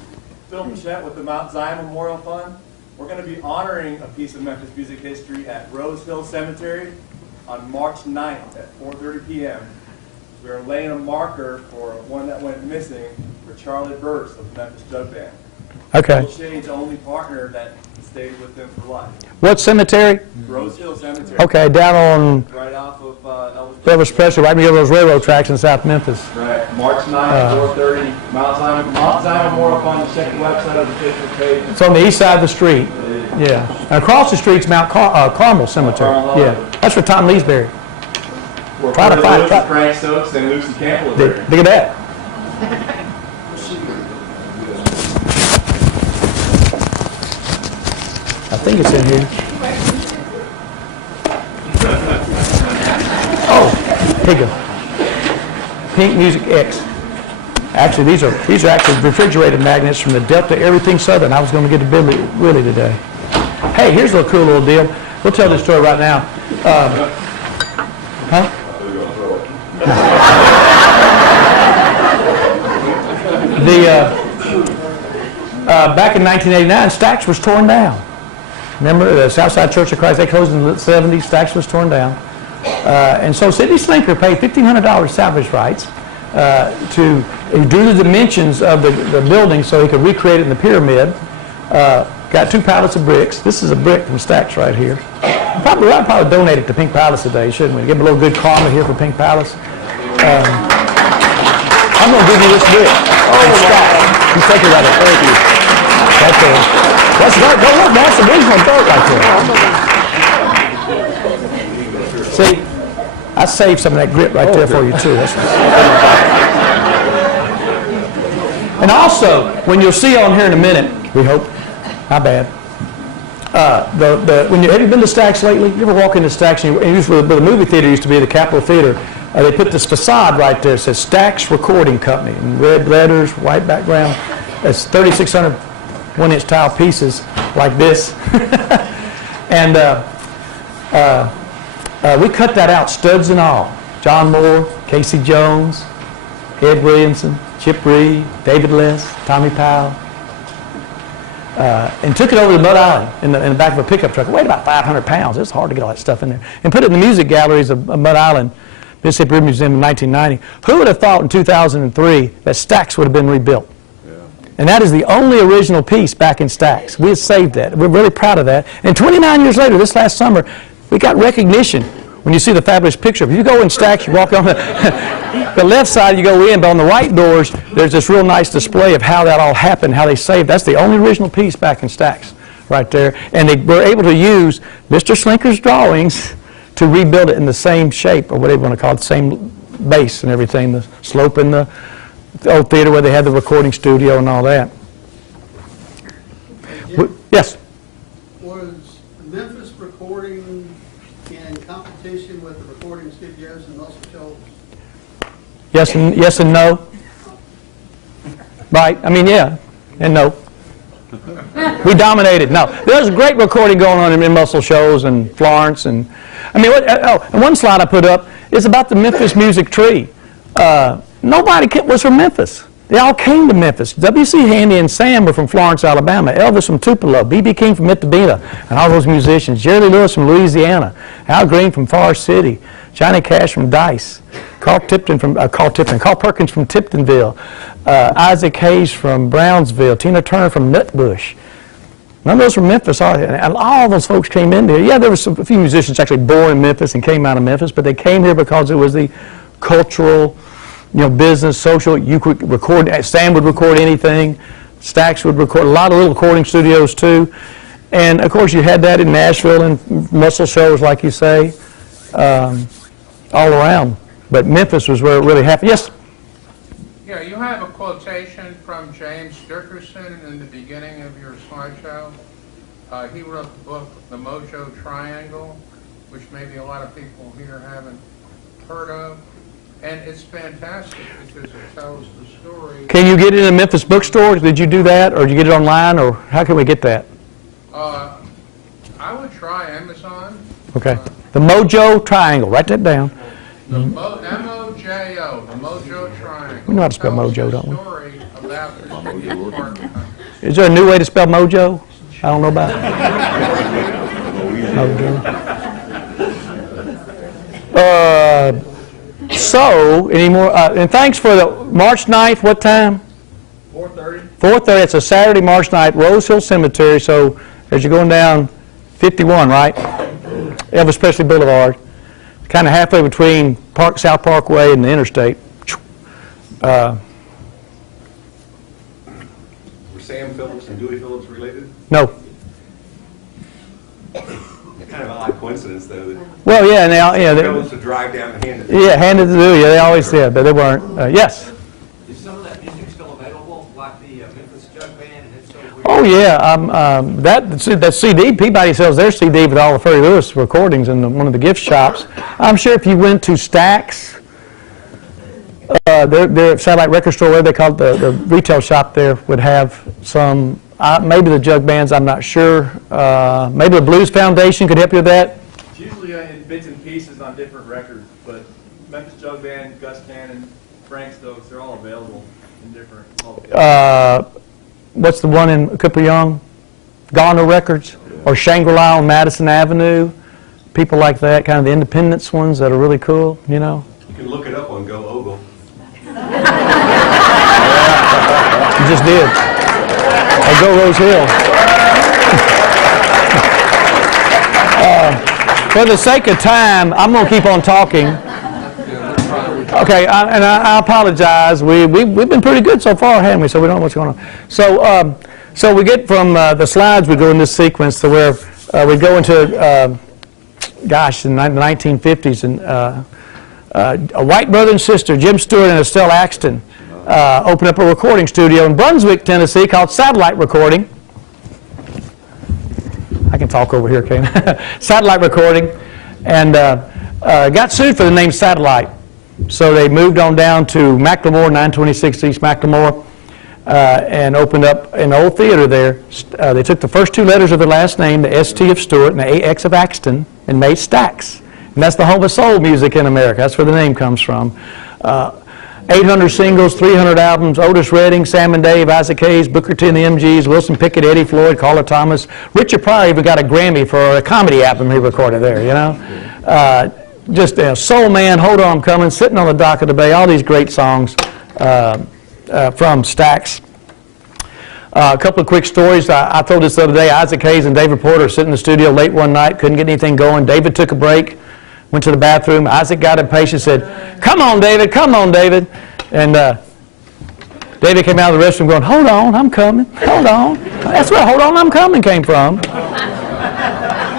Phil Pichette with the Mount Zion Memorial Fund. We're going to be honoring a piece of Memphis music history at Rose Hill Cemetery on March 9th at 4:30 p.m. We're laying a marker for one that went missing for Charlie Burst of the Memphis Jug Band. Okay. Bill Shane's only partner that stayed with them for life. What cemetery? Rose Hill Cemetery. Okay, down on Right off of Elvis Presley, right near those railroad tracks in South Memphis. Right. March 9th, 4:30. Mount Zion Memorial Fund. Check the website of the Facebook page. It's on the east side of the street. Yeah. And across the street's Mount Carmel Cemetery. Yeah. That's where Tom Lee's buried. Where Try to Furry find- Lewis, try- Frank Stokes, and Lucy Campbell are there. Look at that. I think it's in here. Oh, here you go. Pink Music X. Actually, these are actually refrigerated magnets from the Delta Everything Southern. I was going to get to Willie today. Hey, here's a cool little deal. We'll tell this story right now. Huh? Back in 1989, Stax was torn down. Remember the Southside Church of Christ? They closed in the 70s. Stax was torn down, and so Sidney Slinker paid $1,500 salvage rights to drew the dimensions of the building so he could recreate it in the pyramid. Got 2 pallets of bricks. This is a brick from Stax right here. I'd probably donate it to Pink Palace today, shouldn't we? Give them a little good karma here for Pink Palace. I'm going to give you this brick. Oh, Stax. You take it right there. Thank you. Right there. That's the original dirt right there. See, I saved some of that grit right there for you too. And also, when you'll see on here in a minute, we hope, not bad. Have you been to Stax lately? You ever walk into Stax and usually where the movie theater used to be, the Capitol Theater, they put this facade right there. It says Stax Recording Company in red letters, white background. It's 3,600 1-inch tile pieces like this. And we cut that out, studs and all. John Moore, Casey Jones, Ed Williamson, Chip Reed, David Less, Tommy Powell. And took it over to Mud Island in the back of a pickup truck. It weighed about 500 pounds. It's hard to get all that stuff in there. And put it in the music galleries of Mud Island, Mississippi River Museum in 1990. Who would have thought in 2003 that Stax would have been rebuilt? And that is the only original piece back in Stax. We have saved that. We're really proud of that. And 29 years later, this last summer, we got recognition. When you see the fabulous picture, if you go in Stax, you walk on the left side, you go in, but on the right doors, there's this real nice display of how that all happened, how they saved. That's the only original piece back in Stax right there. And they were able to use Mr. Slinker's drawings to rebuild it in the same shape, or whatever you want to call it, the same base and everything, the slope in the old theater where they had the recording studio and all that. Yes? Was Memphis recording in competition with the recording studios in Muscle Shoals? Yes and no. Right. I mean, yeah. And no. We dominated. No. There's great recording going on in Muscle Shoals and Florence. And I mean, and one slide I put up is about the Memphis music tree. Nobody was from Memphis. They all came to Memphis. W.C. Handy and Sam were from Florence, Alabama. Elvis from Tupelo. B.B. King from Itabena, and all those musicians. Jerry Lewis from Louisiana. Al Green from Forest City. Johnny Cash from Dice. Carl Perkins from Tiptonville. Isaac Hayes from Brownsville. Tina Turner from Nutbush. None of those from Memphis. All those folks came in there. Yeah, there were a few musicians actually born in Memphis and came out of Memphis, but they came here because it was the cultural, business, social. You could record. Sam would record anything. Stax would record. A lot of little recording studios too, and of course you had that in Nashville and Muscle Shoals, like you say, all around. But Memphis was where it really happened. Yes. Yeah, you have a quotation from James Dickerson in the beginning of your slideshow. He wrote the book, The Mojo Triangle, which maybe a lot of people here haven't heard of. And it's fantastic because it tells the story. Can you get it in a Memphis bookstore? Did you do that, or did you get it online, or how can we get that? I would try Amazon. Okay. The Mojo Triangle. Write that down. The M-O-J-O, the Mojo Triangle. We know how to spell mojo, don't we? Story about this important country. Is there a new way to spell mojo? I don't know about it. Mojo. So, any more? And thanks for the March 9th, what time? 4:30. 4:30. It's a Saturday, March 9th, Rose Hill Cemetery. So, as you're going down 51, right? Elvis Presley Boulevard. Kind of halfway between South Parkway and the interstate. Were Sam Phillips and Dewey Phillips related? No. Kind of an odd coincidence, though. That Well, yeah, and they all, yeah, Phillips would drive down and hand it. yeah, handed to Dewey. Yeah, they always did, but they weren't. Yes. Is some of that music still available, like the Memphis Jug Band and It's So Weird? Oh yeah, that CD. Peabody sells their CD with all the Furry Lewis recordings in one of the gift shops. I'm sure if you went to Stax, their satellite record store, where they call it, the retail shop there, would have some. Maybe the Jug Bands, I'm not sure. Maybe the Blues Foundation could help you with that. It's usually in bits and pieces on different records, but Memphis Jug Band, Gus Cannon, Frank Stokes, they're all available in different publications. What's the one in Cooper Young? Garner Records, or Shangri-La on Madison Avenue. People like that, kind of the independence ones that are really cool, You can look it up on Go Ogle. You just did. Or Go Rose Hill. For the sake of time, I'm going to keep on talking. Okay, I apologize. We've been pretty good so far, haven't we? So we don't know what's going on. So we get from the slides, we go in this sequence to where we go into, in the 1950s, and a white brother and sister, Jim Stewart and Estelle Axton, opened up a recording studio in Brunswick, Tennessee, called Satellite Recording. I can talk over here, can't I? Satellite Recording, and got sued for the name Satellite. So they moved on down to McLemore, 926 East McLemore, and opened up an old theater there. They took the first two letters of their last name, the ST of Stewart and the AX of Axton, and made Stax. And that's the home of soul music in America. That's where the name comes from. 800 singles, 300 albums, Otis Redding, Sam and Dave, Isaac Hayes, Booker T and the MGs, Wilson Pickett, Eddie Floyd, Carla Thomas. Richard Pryor even got a Grammy for a comedy album he recorded there, Just Soul Man, Hold On I'm Coming, Sitting on the Dock of the Bay, all these great songs from Stax. A couple of quick stories. I told this the other day. Isaac Hayes and David Porter sitting in the studio late one night, couldn't get anything going. David took a break, went to the bathroom. Isaac got impatient, said, come on, David, come on, David. And David came out of the restroom going, hold on, I'm coming, hold on. That's where Hold On I'm Coming came from.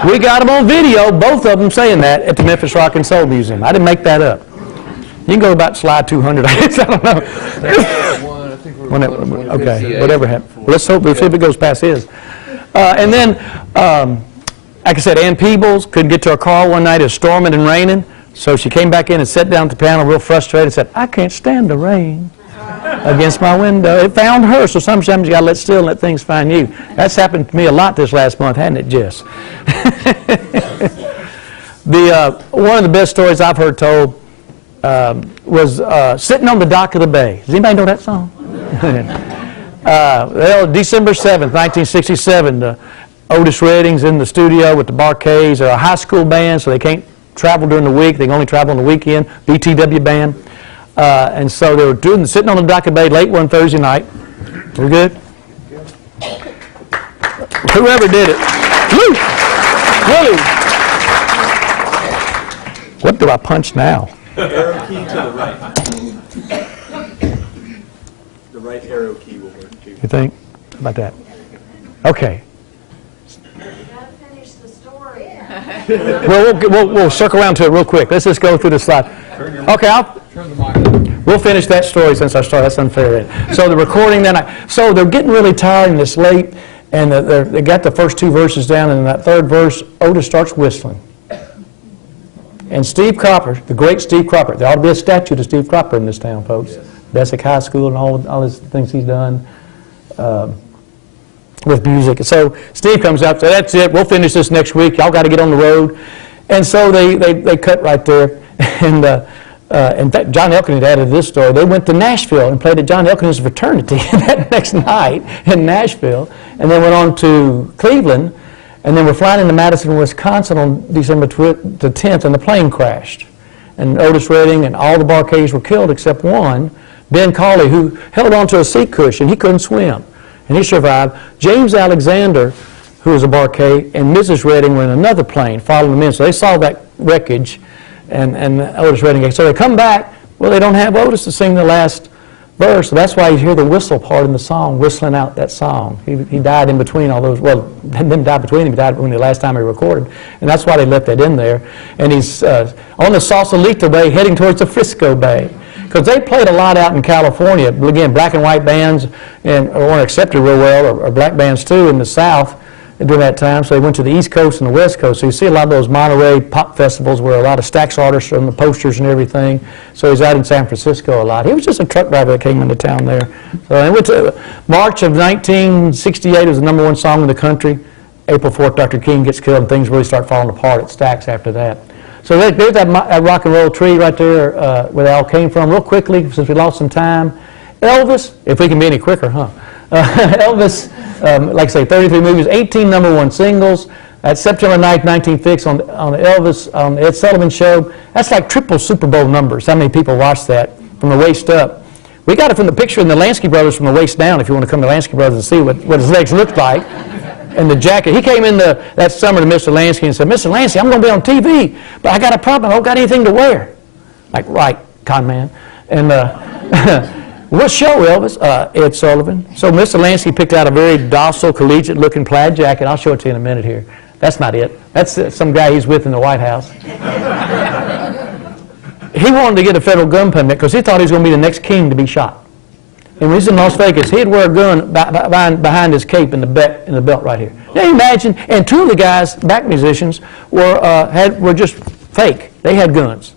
We got them on video, both of them saying that at the Memphis Rock and Soul Museum. I didn't make that up. You can go about slide 200, I guess, I don't know. Okay, whatever happened. Let's hope, let's see if it goes past his. And then, like I said, Ann Peebles couldn't get to her car one night. It was storming and raining. So she came back in and sat down at the piano real frustrated and said, I can't stand the rain. against my window. It found her, so sometimes you got to let still and let things find you. That's happened to me a lot this last month, hasn't it, Jess? One of the best stories I've heard told was Sitting on the Dock of the Bay. Does anybody know that song? December 7th, 1967, Otis Redding's in the studio with the Barkays. They're a high school band, so they can't travel during the week. They can only travel on the weekend. BTW band. And so they were sitting on the dock of the bay late one Thursday night. We're good? Whoever did it. Woo! Woo! What do I punch now? Arrow key to the right. The right arrow key will work too. You think? How about that? Okay. Well, we'll circle around to it real quick. Let's just go through the slide. Okay, we'll finish that story since I started. That's unfair. So the recording so they're getting really tired and it's late, and they got the first two verses down, and in that third verse, Otis starts whistling. And Steve Cropper, the great Steve Cropper, there ought to be a statue to Steve Cropper in this town, folks. Yes. Bessick High School and all his things he's done. With music. So Steve comes out and says, that's it, we'll finish this next week, y'all got to get on the road. And so they cut right there. And in fact, John Elkin had added this story. They went to Nashville and played at John Elkin's fraternity that next night in Nashville, and then went on to Cleveland, and then were flying into Madison, Wisconsin on December the 10th, and the plane crashed. And Otis Redding and all the Barkays were killed except one, Ben Cawley, who held on to a seat cushion. He couldn't swim. And he survived. James Alexander, who was a Barkay, and Mrs. Redding were in another plane following them in. So they saw that wreckage, and Otis Redding. So they come back. Well, they don't have Otis to sing the last verse. So that's why you hear the whistle part in the song, whistling out that song. He died in between all those. Well, didn't die between them. He died when the last time he recorded. And that's why they left that in there. And he's on the Sausalito Bay heading towards the Frisco Bay. Because they played a lot out in California. Again, black and white bands weren't accepted real well, or black bands too, in the South during that time. So they went to the East Coast and the West Coast. So you see a lot of those Monterey pop festivals where a lot of Stax artists are on the posters and everything. So he's out in San Francisco a lot. He was just a truck driver that came into town there. So they went to March of 1968. It was the #1 song in the country. April 4th, Dr. King gets killed, and things really start falling apart at Stax after that. So there's that rock and roll tree right there where they all came from. Real quickly, since we lost some time, Elvis, if we can be any quicker, huh? Elvis, like I say, 33 movies, 18 #1 singles. That's September 9th, 1950 on the Elvis, on the Ed Sullivan Show. That's like triple Super Bowl numbers. How many people watched that from the waist up? We got it from the picture in the Lansky Brothers from the waist down, if you want to come to Lansky Brothers and see what his legs looked like. And the jacket. He came in that summer to Mr. Lansky and said, Mr. Lansky, I'm going to be on TV, but I got a problem. I don't got anything to wear. Like, right, con man. And what show, Elvis? Ed Sullivan. So Mr. Lansky picked out a very docile, collegiate-looking plaid jacket. I'll show it to you in a minute here. That's not it. That's some guy he's with in the White House. He wanted to get a federal gun permit because he thought he was going to be the next king to be shot. And when he was in Las Vegas, he'd wear a gun behind his cape in the belt right here. Now you imagine, and two of the guys, back musicians, were just fake. They had guns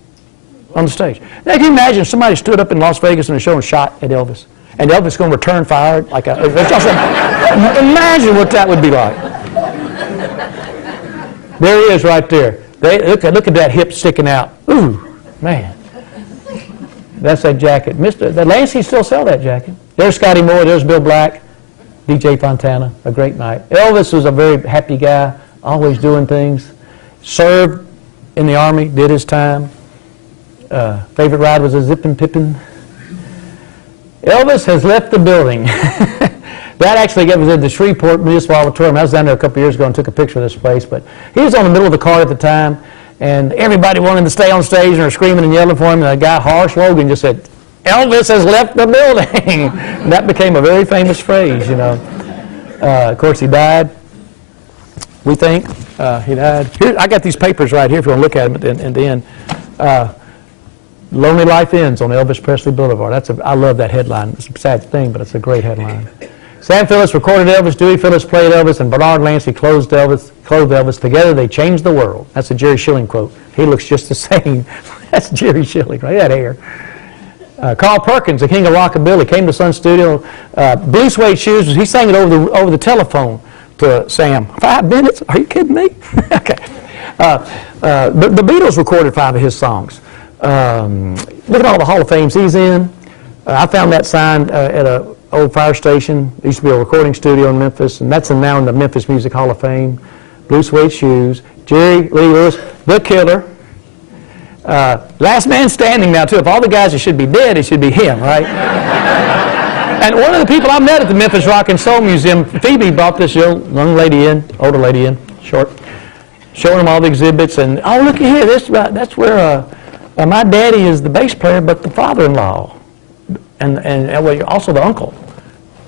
on the stage. Now can you imagine somebody stood up in Las Vegas in a show and shot at Elvis, and Elvis going to return fire like a? Imagine what that would be like. There he is right there. Look at that hip sticking out. Ooh, man. That's that jacket. The Lansky still sell that jacket. There's Scotty Moore, there's Bill Black, DJ Fontana, a great night. Elvis was a very happy guy, always doing things. Served in the Army, did his time. Favorite ride was a zippin' pippin'. Elvis has left the building. That actually was at the Shreveport Municipal Auditorium. I was down there a couple years ago and took a picture of this place, but he was on the middle of the car at the time. And everybody wanted to stay on stage and were screaming and yelling for him. And a guy, Horace Logan, just said, Elvis has left the building. And that became a very famous phrase, you know. Of course, he died. We think he died. Here, I got these papers right here if you want to look at them at the end. Lonely Life Ends on Elvis Presley Boulevard. I love that headline. It's a sad thing, but it's a great headline. Sam Phillips recorded Elvis, Dewey Phillips played Elvis, and Bernard Lansky clothed Elvis. Together they changed the world. That's a Jerry Schilling quote. He looks just the same. That's Jerry Schilling, right? That hair. Carl Perkins, the king of rockabilly, came to Sun Studio. Blue suede shoes, he sang it over the telephone to Sam. 5 minutes? Are you kidding me? Okay. The Beatles recorded 5 of his songs. Look at all the Hall of Fames he's in. I found that sign at an old fire station. There used to be a recording studio in Memphis, and that's now in the Memphis Music Hall of Fame. Blue suede shoes. Jerry Lee Lewis, the killer. Last man standing now, too. If all the guys that should be dead, it should be him, right? And one of the people I met at the Memphis Rock and Soul Museum, Phoebe brought this young lady in, older lady in, short, showing them all the exhibits. And, oh, look at here, that's where my daddy is the bass player, but the father-in-law. And also the uncle,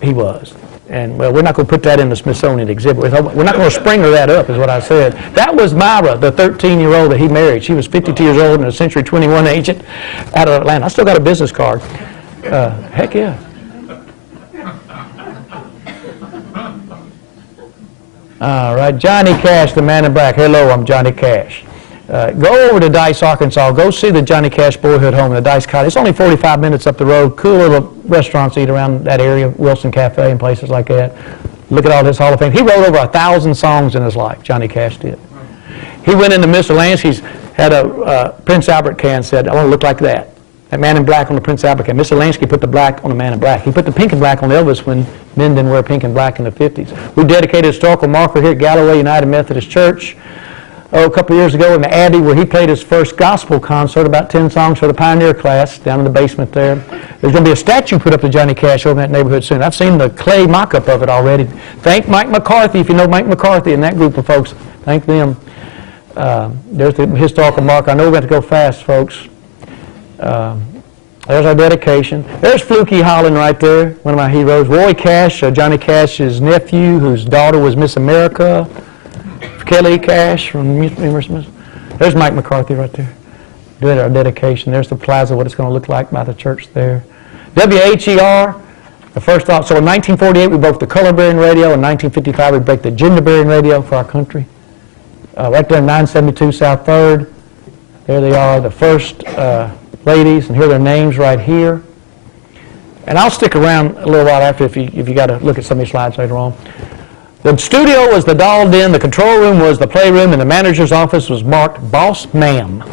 he was. And, well, we're not going to put that in the Smithsonian exhibit. We're not going to Springer that up, is what I said. That was Myra, the 13-year-old that he married. She was 52 years old and a Century 21 agent out of Atlanta. I still got a business card. Heck yeah. All right, Johnny Cash, the man in black. Hello, I'm Johnny Cash. Go over to Dice, Arkansas. Go see the Johnny Cash Boyhood Home, the Dice Cottage. It's only 45 minutes up the road. Cool little restaurants to eat around that area, Wilson Cafe and places like that. Look at all his Hall of Fame. He wrote over 1,000 songs in his life, Johnny Cash did. He went into Mr. Lansky's, had a Prince Albert can, said, I want to look like that. That man in black on the Prince Albert can. Mr. Lansky put the black on the man in black. He put the pink and black on Elvis when men didn't wear pink and black in the 50s. We dedicated a historical marker here at Galloway United Methodist Church. A couple of years ago in the Abbey, where he played his first gospel concert, about 10 songs for the pioneer class down in the basement there. There's going to be a statue put up to Johnny Cash over in that neighborhood soon. I've seen the clay mock-up of it already. Thank Mike McCarthy, if you know Mike McCarthy and that group of folks. Thank them. There's the historical marker. I know we're going to go fast, folks. There's our dedication. There's Fluky Holland right there, one of my heroes. Roy Cash, Johnny Cash's nephew, whose daughter was Miss America. Kelly Cash from Memphis. There's Mike McCarthy right there. Doing our dedication. There's the plaza, what it's going to look like by the church there. WHER, the first thought. So in 1948, we broke the color-bearing radio. In 1955, we broke the gender-bearing radio for our country. Right there in 972 South 3rd. There they are, the first ladies, and here are their names right here. And I'll stick around a little while after if you got to look at some of these slides later on. The studio was the doll den, the control room was the playroom, and the manager's office was marked Boss Ma'am.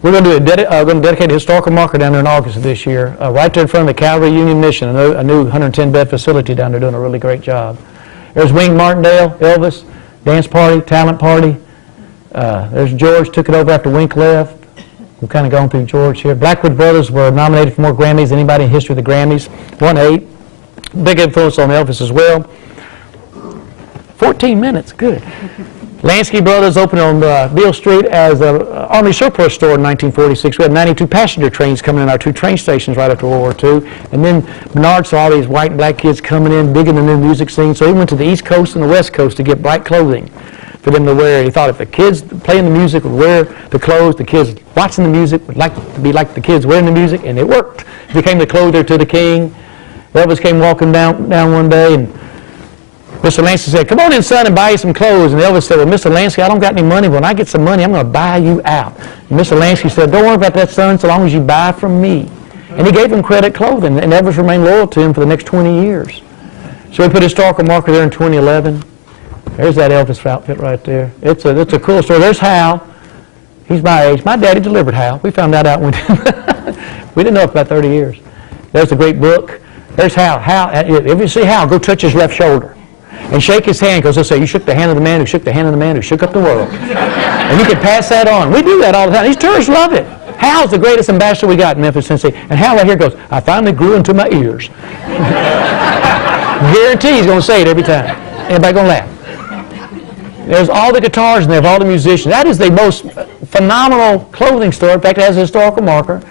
We're going to dedicate a historical marker down there in August of this year, right there in front of the Calvary Union Mission, a new 110-bed facility down there doing a really great job. There's Wing Martindale, Elvis, dance party, talent party. There's George, took it over after Wink left. We've kind of gone through George here. Blackwood Brothers were nominated for more Grammys than anybody in history of the Grammys. Won 8. Big influence on Elvis as well. 14 minutes, good. Lansky Brothers opened on Beale Street as an Army surplus store in 1946. We had 92 passenger trains coming in our 2 train stations right after World War II. And then Bernard saw all these white and black kids coming in, digging the new music scene. So he went to the East Coast and the West Coast to get bright clothing for them to wear. He thought if the kids playing the music would wear the clothes, the kids watching the music would like to be like the kids wearing the music, and it worked. He became the clothier to the king. Elvis came walking down one day, and Mr. Lansky said, come on in, son, and buy you some clothes. And Elvis said, well, Mr. Lansky, I don't got any money, but when I get some money, I'm going to buy you out. And Mr. Lansky said, don't worry about that, son, so long as you buy from me. And he gave him credit clothing, and Elvis remained loyal to him for the next 20 years. So we put a historical marker there in 2011. There's that Elvis outfit right there. It's a cool story. There's Hal. He's my age. My daddy delivered Hal. We found that out when we didn't know it for about 30 years. There's a great book. There's Hal. Hal, if you see Hal, go touch his left shoulder and shake his hand, because they'll say, you shook the hand of the man who shook the hand of the man who shook up the world. And you can pass that on. We do that all the time. These tourists love it. Hal's the greatest ambassador we got in Memphis, Tennessee. And Hal right here goes, I finally grew into my ears. Guarantee he's going to say it every time. Everybody going to laugh. There's all the guitars in there of all the musicians. That is the most phenomenal clothing store. In fact, it has a historical marker.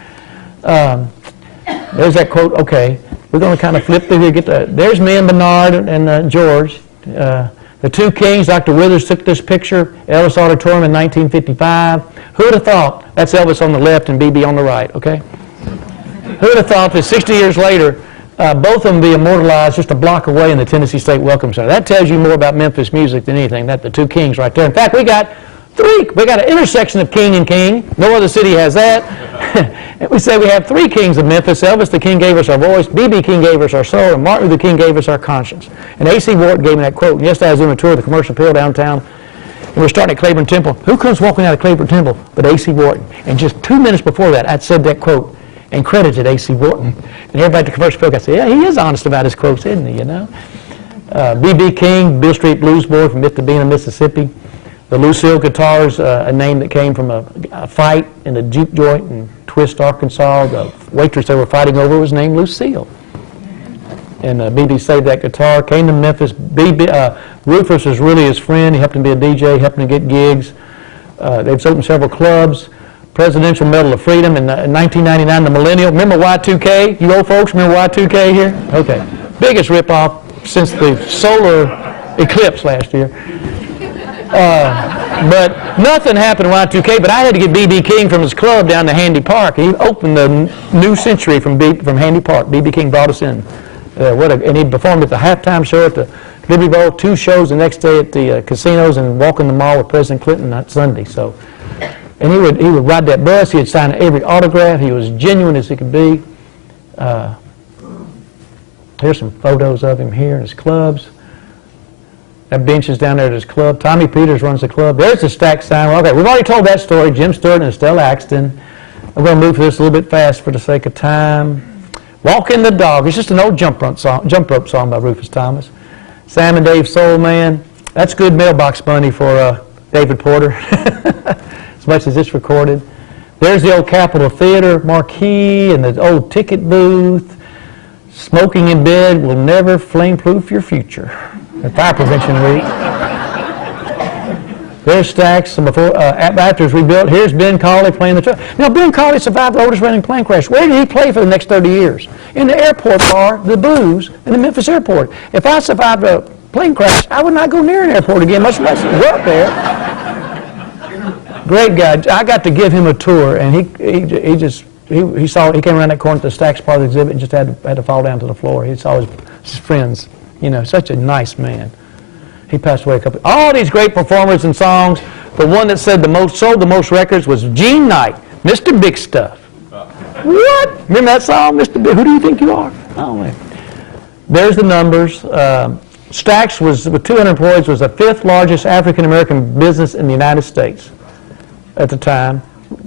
There's that quote, okay. We're going to kind of flip through here. There's me and Bernard and George. The 2 kings, Dr. Withers took this picture, Ellis Auditorium in 1955. Who would have thought? That's Elvis on the left and BB on the right, okay? Who would have thought that 60 years later, both of them be immortalized just a block away in the Tennessee State Welcome Center? That tells you more about Memphis music than anything, that the 2 kings right there. In fact, we got We got an intersection of king and king. No other city has that. And we say we have 3 kings of Memphis. Elvis the King gave us our voice, B.B. King gave us our soul, and Martin Luther King gave us our conscience. And A.C. Wharton gave me that quote. And yesterday I was doing a tour of the Commercial Appeal downtown, and we're starting at Claiborne Temple. Who comes walking out of Claiborne Temple but A.C. Wharton? And just 2 minutes before that, I'd said that quote and credited A.C. Wharton. And everybody at the Commercial Appeal got to say, yeah, he is honest about his quotes, isn't he, you know? B.B. King, Beale Street Blues Boy from Sabina, Mississippi. The Lucille guitars, a name that came from a fight in a juke joint in Twist, Arkansas. The waitress they were fighting over was named Lucille. And B.B. saved that guitar, came to Memphis. Rufus was really his friend. He helped him be a DJ, helped him get gigs. They've opened several clubs. Presidential Medal of Freedom in 1999, the Millennial. Remember Y2K? You old folks remember Y2K here? Okay. Biggest ripoff since the solar eclipse last year. But nothing happened at Y2K, but I had to get B.B. King from his club down to Handy Park. He opened the new century from Handy Park. B.B. King brought us in. And he performed at the halftime show at the Liberty Bowl, 2 shows the next day at the casinos, and walk in the mall with President Clinton that Sunday. So, and he would ride that bus. He'd sign every autograph. He was genuine as he could be. Here's some photos of him here in his clubs. That bench is down there at his club. Tommy Peters runs the club. There's the stack sign. Okay, we've already told that story. Jim Stewart and Estelle Axton. I'm going to move through this a little bit fast for the sake of time. Walking the Dog. It's just an old jump rope song by Rufus Thomas. Sam and Dave Soul Man. That's good mailbox money for David Porter, as much as it's recorded. There's the old Capitol Theater marquee and the old ticket booth. Smoking in bed will never flame-proof your future. At Fire Prevention Week. There's Stacks before after it's rebuilt. Here's Ben Cawley playing the trumpet. Now, Ben Cawley survived the Otis Redding plane crash. Where did he play for the next 30 years? In the airport bar, the booze, in the Memphis airport. If I survived a plane crash, I would not go near an airport again, much less work there. Great guy. I got to give him a tour, and he came around that corner to the Stacks part of the exhibit and just had to fall down to the floor. He saw his friends. You know, such a nice man. He passed away all these great performers and songs. The one that sold the most records was Gene Knight, Mr. Big Stuff. What? Remember that song, Mr. Big? Who do you think you are? Oh, man. There's the numbers. Stacks with 200 employees, was the 5th largest African-American business in the United States at the time.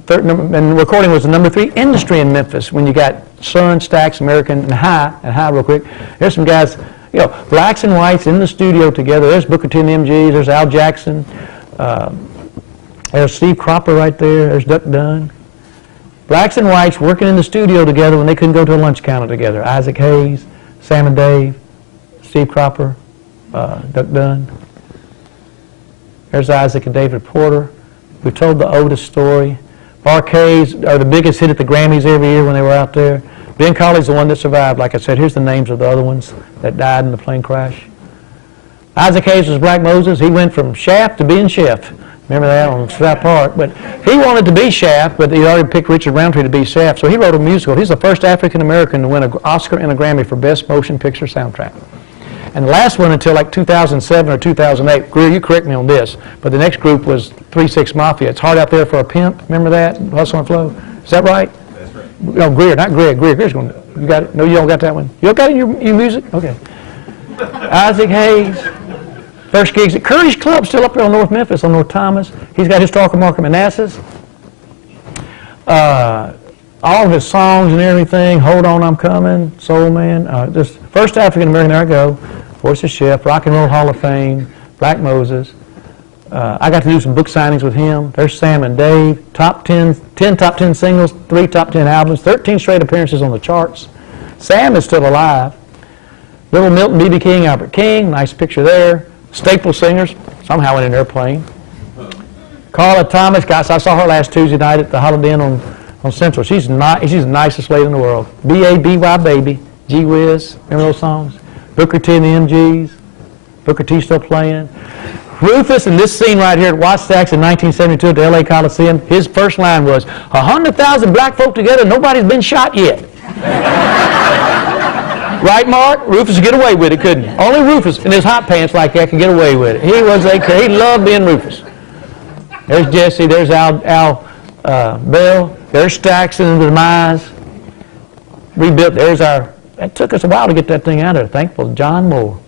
And recording was the number 3 industry in Memphis when you got Sun, Stacks, American, and High real quick. There's some guys. You know, blacks and whites in the studio together. There's Booker T and the MGs. There's Al Jackson. There's Steve Cropper right there. There's Duck Dunn. Blacks and whites working in the studio together when they couldn't go to a lunch counter together. Isaac Hayes, Sam and Dave, Steve Cropper, Duck Dunn. There's Isaac and David Porter. We told the Otis story. Barcades are the biggest hit at the Grammys every year when they were out there. Ben Cawley's the one that survived. Like I said, here's the names of the other ones that died in the plane crash. Isaac Hayes was Black Moses. He went from Shaft to being Chef. Remember that on South Park? But he wanted to be Shaft, but he already picked Richard Roundtree to be Shaft. So he wrote a musical. He's the first African-American to win an Oscar and a Grammy for Best Motion Picture Soundtrack. And the last one until like 2007 or 2008, Greer, you correct me on this, but the next group was 3-6 Mafia. It's Hard Out There for a Pimp. Remember that? Hustle and Flow. Is that right? No, Greer, not Greg. Greer's going to, you got it? No, you don't got that one? You don't got it in your music? Okay. Isaac Hayes. First gigs at Curry's Club, still up there on North Memphis, on North Thomas. He's got historical marker Manassas. All of his songs and everything, Hold On, I'm Coming, Soul Man. Just first African-American, there I go. Voice of Chef, Rock and Roll Hall of Fame, Black Moses. I got to do some book signings with him. There's Sam and Dave. 10 top 10 singles, 3 top 10 albums, 13 straight appearances on the charts. Sam is still alive. Little Milton, B.B. King, Albert King, nice picture there. Staple singers, somehow in an airplane. Carla Thomas, guys, I saw her last Tuesday night at the Holiday Inn on Central. She's the nicest lady in the world. B.A.B.Y. Baby, Gee Whiz, remember those songs? Booker T and the MGs. Booker T still playing. Rufus, in this scene right here at Watts Stacks in 1972 at the L.A. Coliseum, his first line was, 100,000 black folk together, nobody's been shot yet. Right, Mark? Rufus could get away with it, couldn't he? Only Rufus in his hot pants like that could get away with it. He loved being Rufus. There's Jesse, there's Al Beale, there's Stax and the Demise. Rebuilt, it took us a while to get that thing out of there. Thankful to John Moore.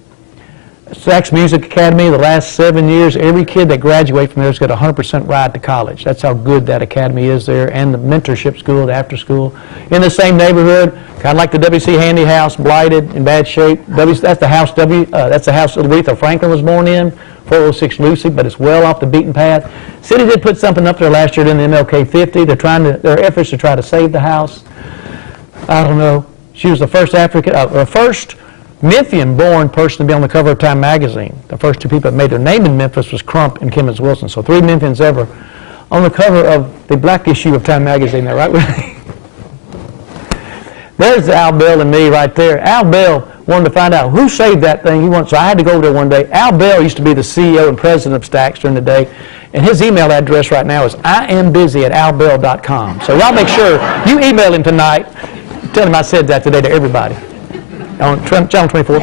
Stax Music Academy, the last 7 years, every kid that graduates from there has got a 100% ride to college. That's how good that academy is there, and the mentorship school, the after school. In the same neighborhood, kind of like the W.C. Handy house, blighted, in bad shape. That's the house Aretha Franklin was born in, 406 Lucy, but it's well off the beaten path. City did put something up there last year in the MLK 50. Their efforts to try to save the house. I don't know. She was the first first Memphian-born person to be on the cover of Time magazine. The first two people that made their name in Memphis was Crump and Kimmons Wilson. So 3 Memphians ever on the cover of the black issue of Time magazine there, right with me. There's Al Beale and me right there. Al Beale wanted to find out who saved that thing. So I had to go over there one day. Al Beale used to be the CEO and president of Stax during the day. And his email address right now is iambusy@albell.com. So y'all make sure you email him tonight. Tell him I said that today to everybody. On Channel 24.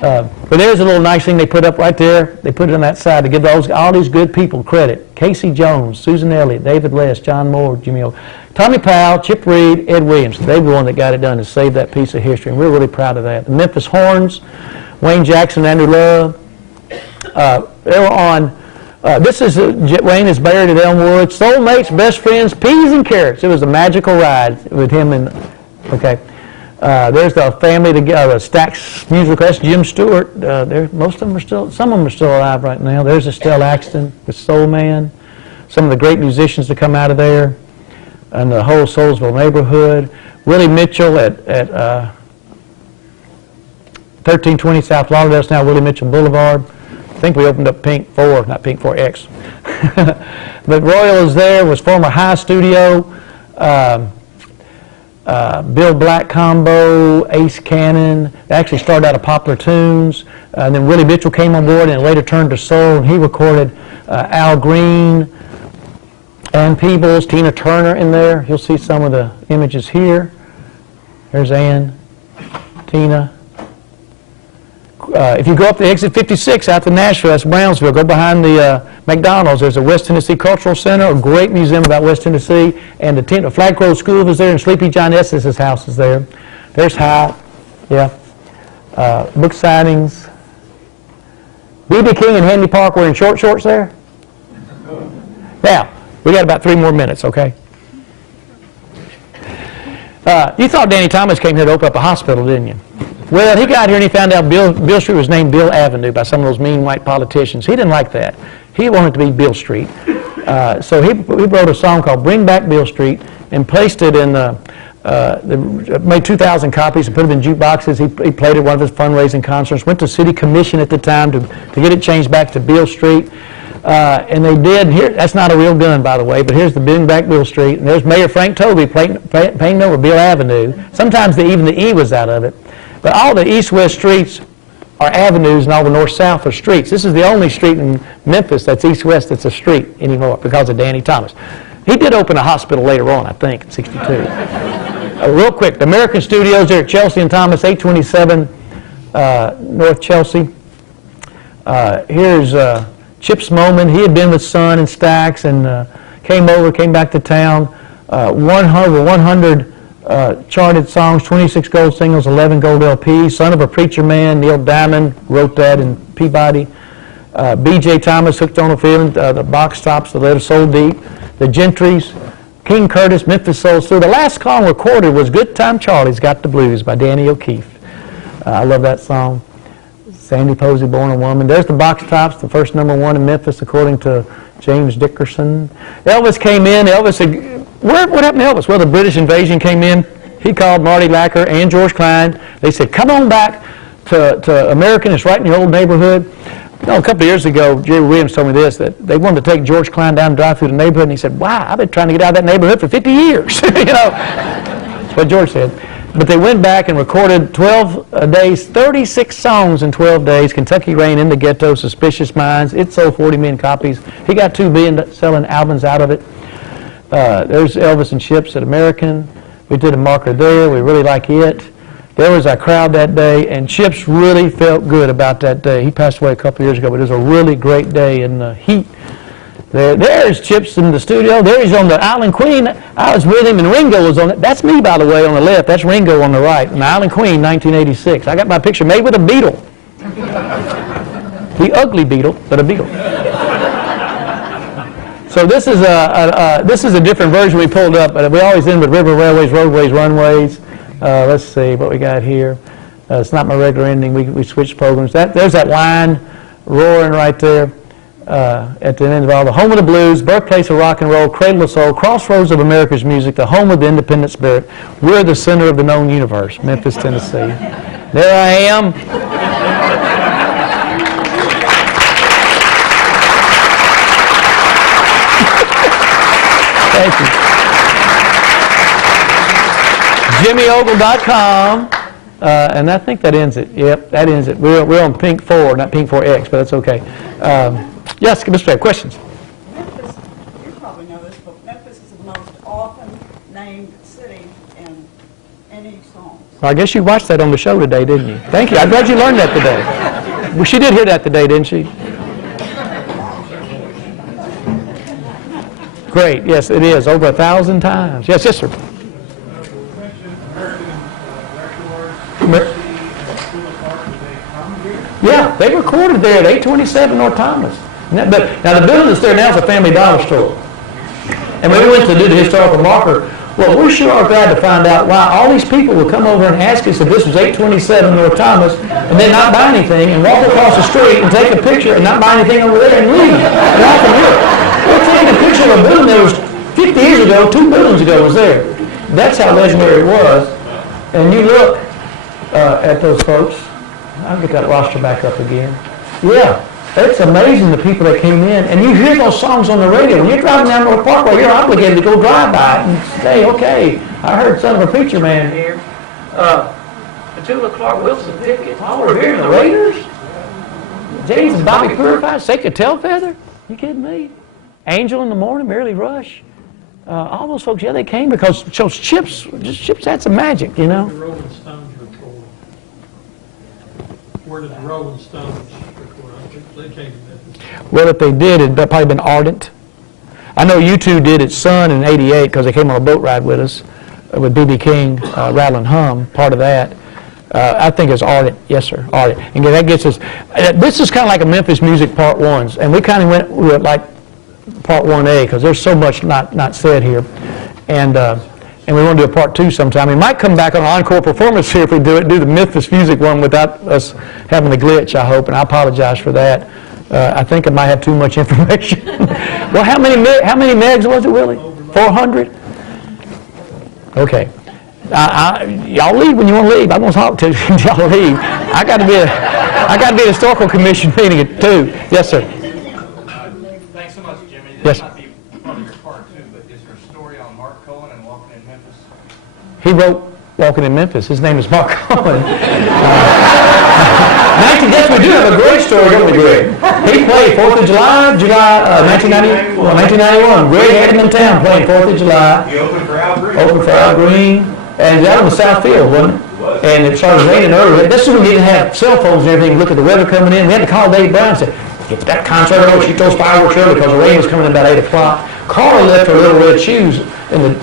But there's a little nice thing they put up right there. They put it on that side to give all these good people credit. Casey Jones, Susan Elliott, David Less, John Moore, Jimmy O. Tommy Powell, Chip Reed, Ed Williams. They were the one that got it done to save that piece of history, and we're really proud of that. The Memphis Horns, Wayne Jackson, Andrew Love. They were on, Wayne is buried at Elmwood. Soulmates, Best Friends, Peas and Carrots. It was a magical ride with him and, okay. There's the family together, Stax musical. That's Jim Stewart. Most of them are still, some of them are still alive right now. There's Estelle Axton, the Soul Man. Some of the great musicians that come out of there, and the whole Soulsville neighborhood. Willie Mitchell at 1320 South Lauderdale. It's now Willie Mitchell Boulevard. I think we opened up Pink 4, not Pink 4X. But Royal is there. Was former High Studio. Bill Black Combo, Ace Cannon. They actually started out of Popular Tunes. And then Willie Mitchell came on board and later turned to soul. And he recorded Al Green, Ann Peebles, Tina Turner in there. You'll see some of the images here. There's Ann, Tina. If you go up to exit 56 out to Nashville, that's Brownsville, go behind the McDonald's. There's a West Tennessee Cultural Center, a great museum about West Tennessee, and the Flag Grove School is there, and Sleepy John Estes' house is there. There's High, yeah. Book signings. B.B. King and Handy Park wearing short shorts there. Now, we got about 3 more minutes, okay? You thought Danny Thomas came here to open up a hospital, didn't you? Well, he got here and he found out Beale Street was named Beale Avenue by some of those mean white politicians. He didn't like that. He wanted it to be Beale Street. So he wrote a song called Bring Back Beale Street and placed it in made 2,000 copies and put them in jukeboxes. He played at one of his fundraising concerts, went to City Commission at the time to get it changed back to Beale Street. And they did. And here, that's not a real gun, by the way, but here's the Bring Back Beale Street. And there's Mayor Frank Tobey painting over Beale Avenue. Sometimes even the E was out of it. But all the east-west streets are avenues, and all the north-south are streets. This is the only street in Memphis that's east-west that's a street anymore because of Danny Thomas. He did open a hospital later on, I think, in '62. Real quick, the American Studios there at Chelsea and Thomas, 827 North Chelsea. Here's Chip Smoman. He had been with Sun and Stax and came back to town. 100 charted songs, 26 gold singles, 11 gold LPs. Son of a Preacher Man, Neil Diamond wrote that in Peabody. B.J. Thomas, Hooked on a Feeling, the Box Tops, The Letter Soul Deep, The Gentrys, King Curtis, Memphis Soul Stew. The last song recorded was Good Time Charlie's Got the Blues by Danny O'Keefe. I love that song. Sandy Posey, Born a Woman. There's the Box Tops, the first #1 in Memphis, according to James Dickerson. Elvis came in. What happened to Elvis? Well, the British invasion came in. He called Marty Lacker and George Klein. They said, come on back to American. It's right in your old neighborhood. A couple of years ago, Jerry Williams told me this, that they wanted to take George Klein down and drive through the neighborhood, and he said, wow, I've been trying to get out of that neighborhood for 50 years. That's what George said. But they went back and recorded 12 days, 36 songs in 12 days. Kentucky Rain, In the Ghetto, Suspicious Minds. It sold 40 million copies. He got 2 billion selling albums out of it. There's Elvis and Chips at American. We did a marker there. We really like it. There was a crowd that day, and Chips really felt good about that day. He passed away a couple of years ago, but it was a really great day in the heat. There's Chips in the studio. There he's on the Island Queen. I was with him, and Ringo was on it. That's me, by the way, on the left. That's Ringo on the right. And the Island Queen, 1986. I got my picture made with a beetle. The ugly beetle, but a beetle. So this is a different version we pulled up, but we always end with river, railways, roadways, runways. Let's see what we got here. It's not my regular ending. We switched programs. There's that line roaring right there. At the end of all, the home of the blues, birthplace of rock and roll, cradle of soul, crossroads of America's music, the home of the independent spirit. We're the center of the known universe, Memphis, Tennessee. There I am. Thank you. JimmyOgle.com. And I think that ends it. Yep, that ends it. We're on Pink 4, not Pink 4X, but that's okay. Yes, Mr. Fair, questions? Memphis, you probably know this, but Memphis is the most often named city in any song. Well, I guess you watched that on the show today, didn't you? Thank you. I'm glad you learned that today. Well, she did hear that today, didn't she? Great. Yes, it is. Over 1,000 times. Yes, yes, sir. Yeah, they recorded there at 827 North Thomas. Now the building that's there now is a Family Dollar store. And when we went to do the historical marker, well, we sure are glad to find out why all these people would come over and ask us if this was 827 North Thomas and then not buy anything and walk across the street and take a picture and not buy anything over there and leave. And I can look. We're taking a picture of a building that was 50 years ago, 2 buildings ago was there. That's how legendary it was. And you look at those folks. I'll get that roster back up again. Yeah, it's amazing the people that came in. And you hear those songs on the radio. When you're driving down North Parkway, you're obligated to go drive by it and say, okay, I heard son of a preacher man here. Petula Clark Wilson Pickett, Paul Revere and the Raiders? James and Bobby Purified, Sacred Tailfeather? You kidding me? Angel in the Morning, Merrily Rush? All those folks, yeah, they came because Chips had some magic, you know? The Rolling Stones record. Where did the Rolling Stones record? I think they came to Memphis. Well, if they did, it'd probably been Ardent. I know U2 did its Sun in '88 because they came on a boat ride with us with B.B. King, Rattle and Hum, part of that. I think it's Ardent. Yes, sir, Ardent. And that gets us, this is kind of like a Memphis Music Part 1s, and we kind of went with like Part 1A because there's so much not said here. And we want to do a Part 2 sometime. We might come back on an encore performance here if we do the Memphis Music one without us having a glitch, I hope, and I apologize for that. I think I might have too much information. Well, how many megs was it, Willie? 400? Okay. Y'all leave when you want to leave. I'm going to talk to y'all leave. I got to be at a historical commission meeting at 2. Yes, sir. Thanks so much, Jimmy. Yes. This might be part of your part 2, but is there a story on Mark Cohen and walking in Memphis? He wrote Walking in Memphis. His name is Mark Cohen. Yes, we do have a great story, don't we, Greg? He played 4th of July, 1991. Greg had him in town playing 4th of July. He opened for Al Green. Open for Al Green. And it was out in the South Field, wasn't it? And it started raining early. This is when we didn't have cell phones and everything. Look at the weather coming in. We had to call Dave Brown and say, get that concert over, shoot those fireworks early because the rain was coming in about 8 o'clock. Carla left her little red shoes in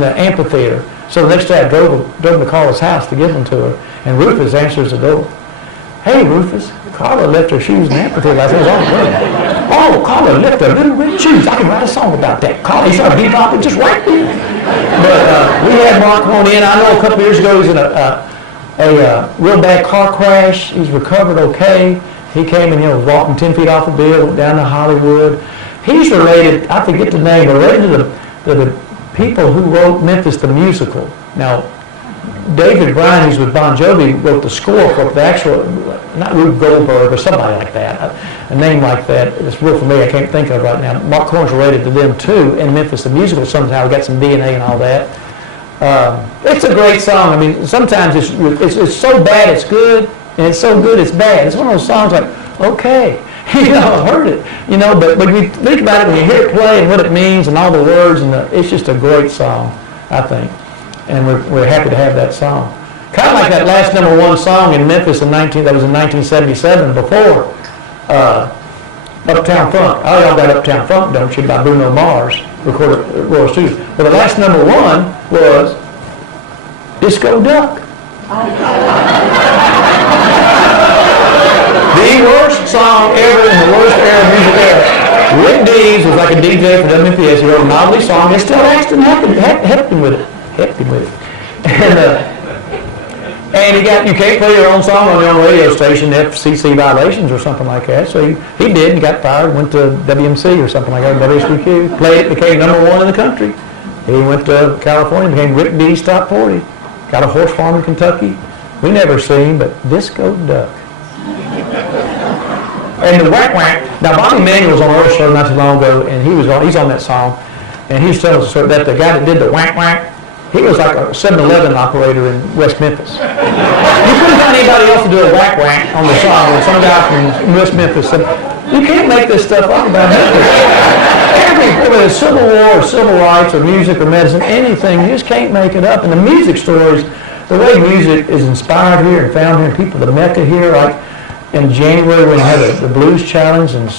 the amphitheater. So the next day I drove to Carla's house to give them to her. And Rufus answers the door. Hey, Rufus, Carla left her shoes in the amphitheater. I said, oh, Carla left her little red shoes. I can write a song about that. Carla, he started bebopping just right there. But we had Mark on in. I know a couple years ago he was in a real bad car crash. He's recovered okay. He came and was walking 10 feet off the Beale, went down to Hollywood. He's related, I forget the name, but related to the people who wrote Memphis the musical. Now, David Bryan, who's with Bon Jovi, wrote the score for the actual, not Rube Goldberg or somebody like that, a name like that. It's real familiar, I can't think of it right now. Mark Cohen's related to them too, and Memphis the musical somehow got some DNA and all that. It's a great song. I mean, sometimes it's so bad it's good, and it's so good it's bad. It's one of those songs like, okay, I've heard it, but when you think about it, when you hear it play and what it means and all the words, and it's just a great song, I think. And we're happy to have that song. Kind of like that last #1 song in Memphis that was in 1977 before Uptown Funk. Oh, y'all got Uptown Funk, don't you, by Bruno Mars, recorded at Royal Studios. Well, the last number one was Disco Duck. The worst song ever in the worst era of music era. Rick Dees was like a DJ for WMPS. He wrote a novelty song. They still helped him with it. And you can't play your own song on your own radio station, FCC violations or something like that. So he did and got fired, went to WMC or something like that, WHBQ. Played it, became number one in the country. He went to California, became Rick Dees Top 40. Got a horse farm in Kentucky. We never seen, but Disco Duck. And the whack whack. Now Bobby Manuel was on our show not too long ago, and he's on that song, and he was telling us that the guy that did the whack whack, he was like a 7-Eleven operator in West Memphis. You couldn't find anybody else to do a whack whack on the song with some guy from West Memphis said, "You can't make this stuff up about Memphis. Whether it's Civil War or civil rights or music or medicine, anything, you just can't make it up." And the music stories, the way music is inspired here and found here, people, the Mecca here, like in January when we had the Blues Challenge, and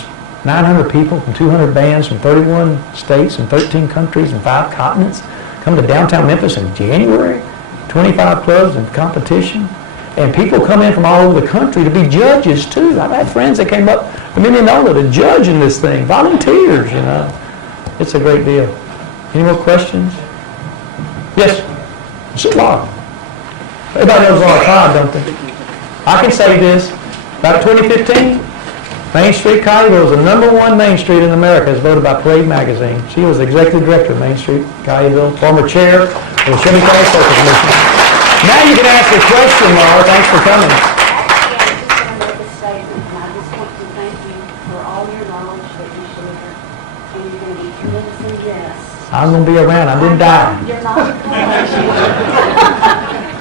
900 people from 200 bands from 31 states and 13 countries and 5 continents come to downtown Memphis in January, 25 clubs and competition. And people come in from all over the country to be judges too. I've had friends that came up from Indianola to judge in this thing, volunteers, you know. It's a great deal. Any more questions? Yes? Sit long. Everybody knows R5, don't they? I can say this. About 2015, Main Street, Collierville was the #1 Main Street in America as voted by Parade Magazine. She was the executive director of Main Street, Collierville, former chair of the Chevy County Circle Commission. Now you can ask a question, Laura. Thanks for coming. Yeah, I just want to make a statement, and I just want to thank you for all your knowledge that you share, and you're going to be tremendously guests. I'm going to be around. I didn't die. You're not.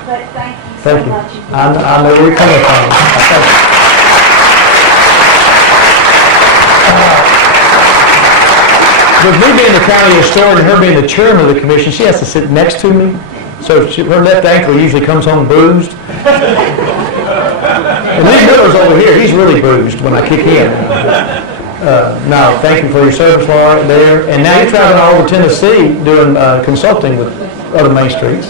But thank you so Thank you. much. I know where you're coming from. Thank you. With me being the county historian and her being the chairman of the commission, she has to sit next to me. So her left ankle usually comes home bruised. And Lee Miller's over here. He's really bruised when I kick him. No, thank you for your service, Laura, there. And now you're traveling all over Tennessee doing consulting with other Main Streets.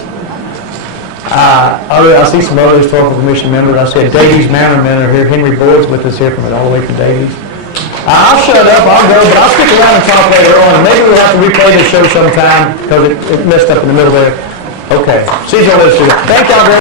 I see some other historical commission members. I see a Davies Manor member here. Henry Boyd's with us here all the way from Davies. I'll shut up, I'll go, but I'll stick around and talk later on. And maybe we'll have to replay this show sometime because it messed up in the middle there. Okay. See you later. Thank y'all very much.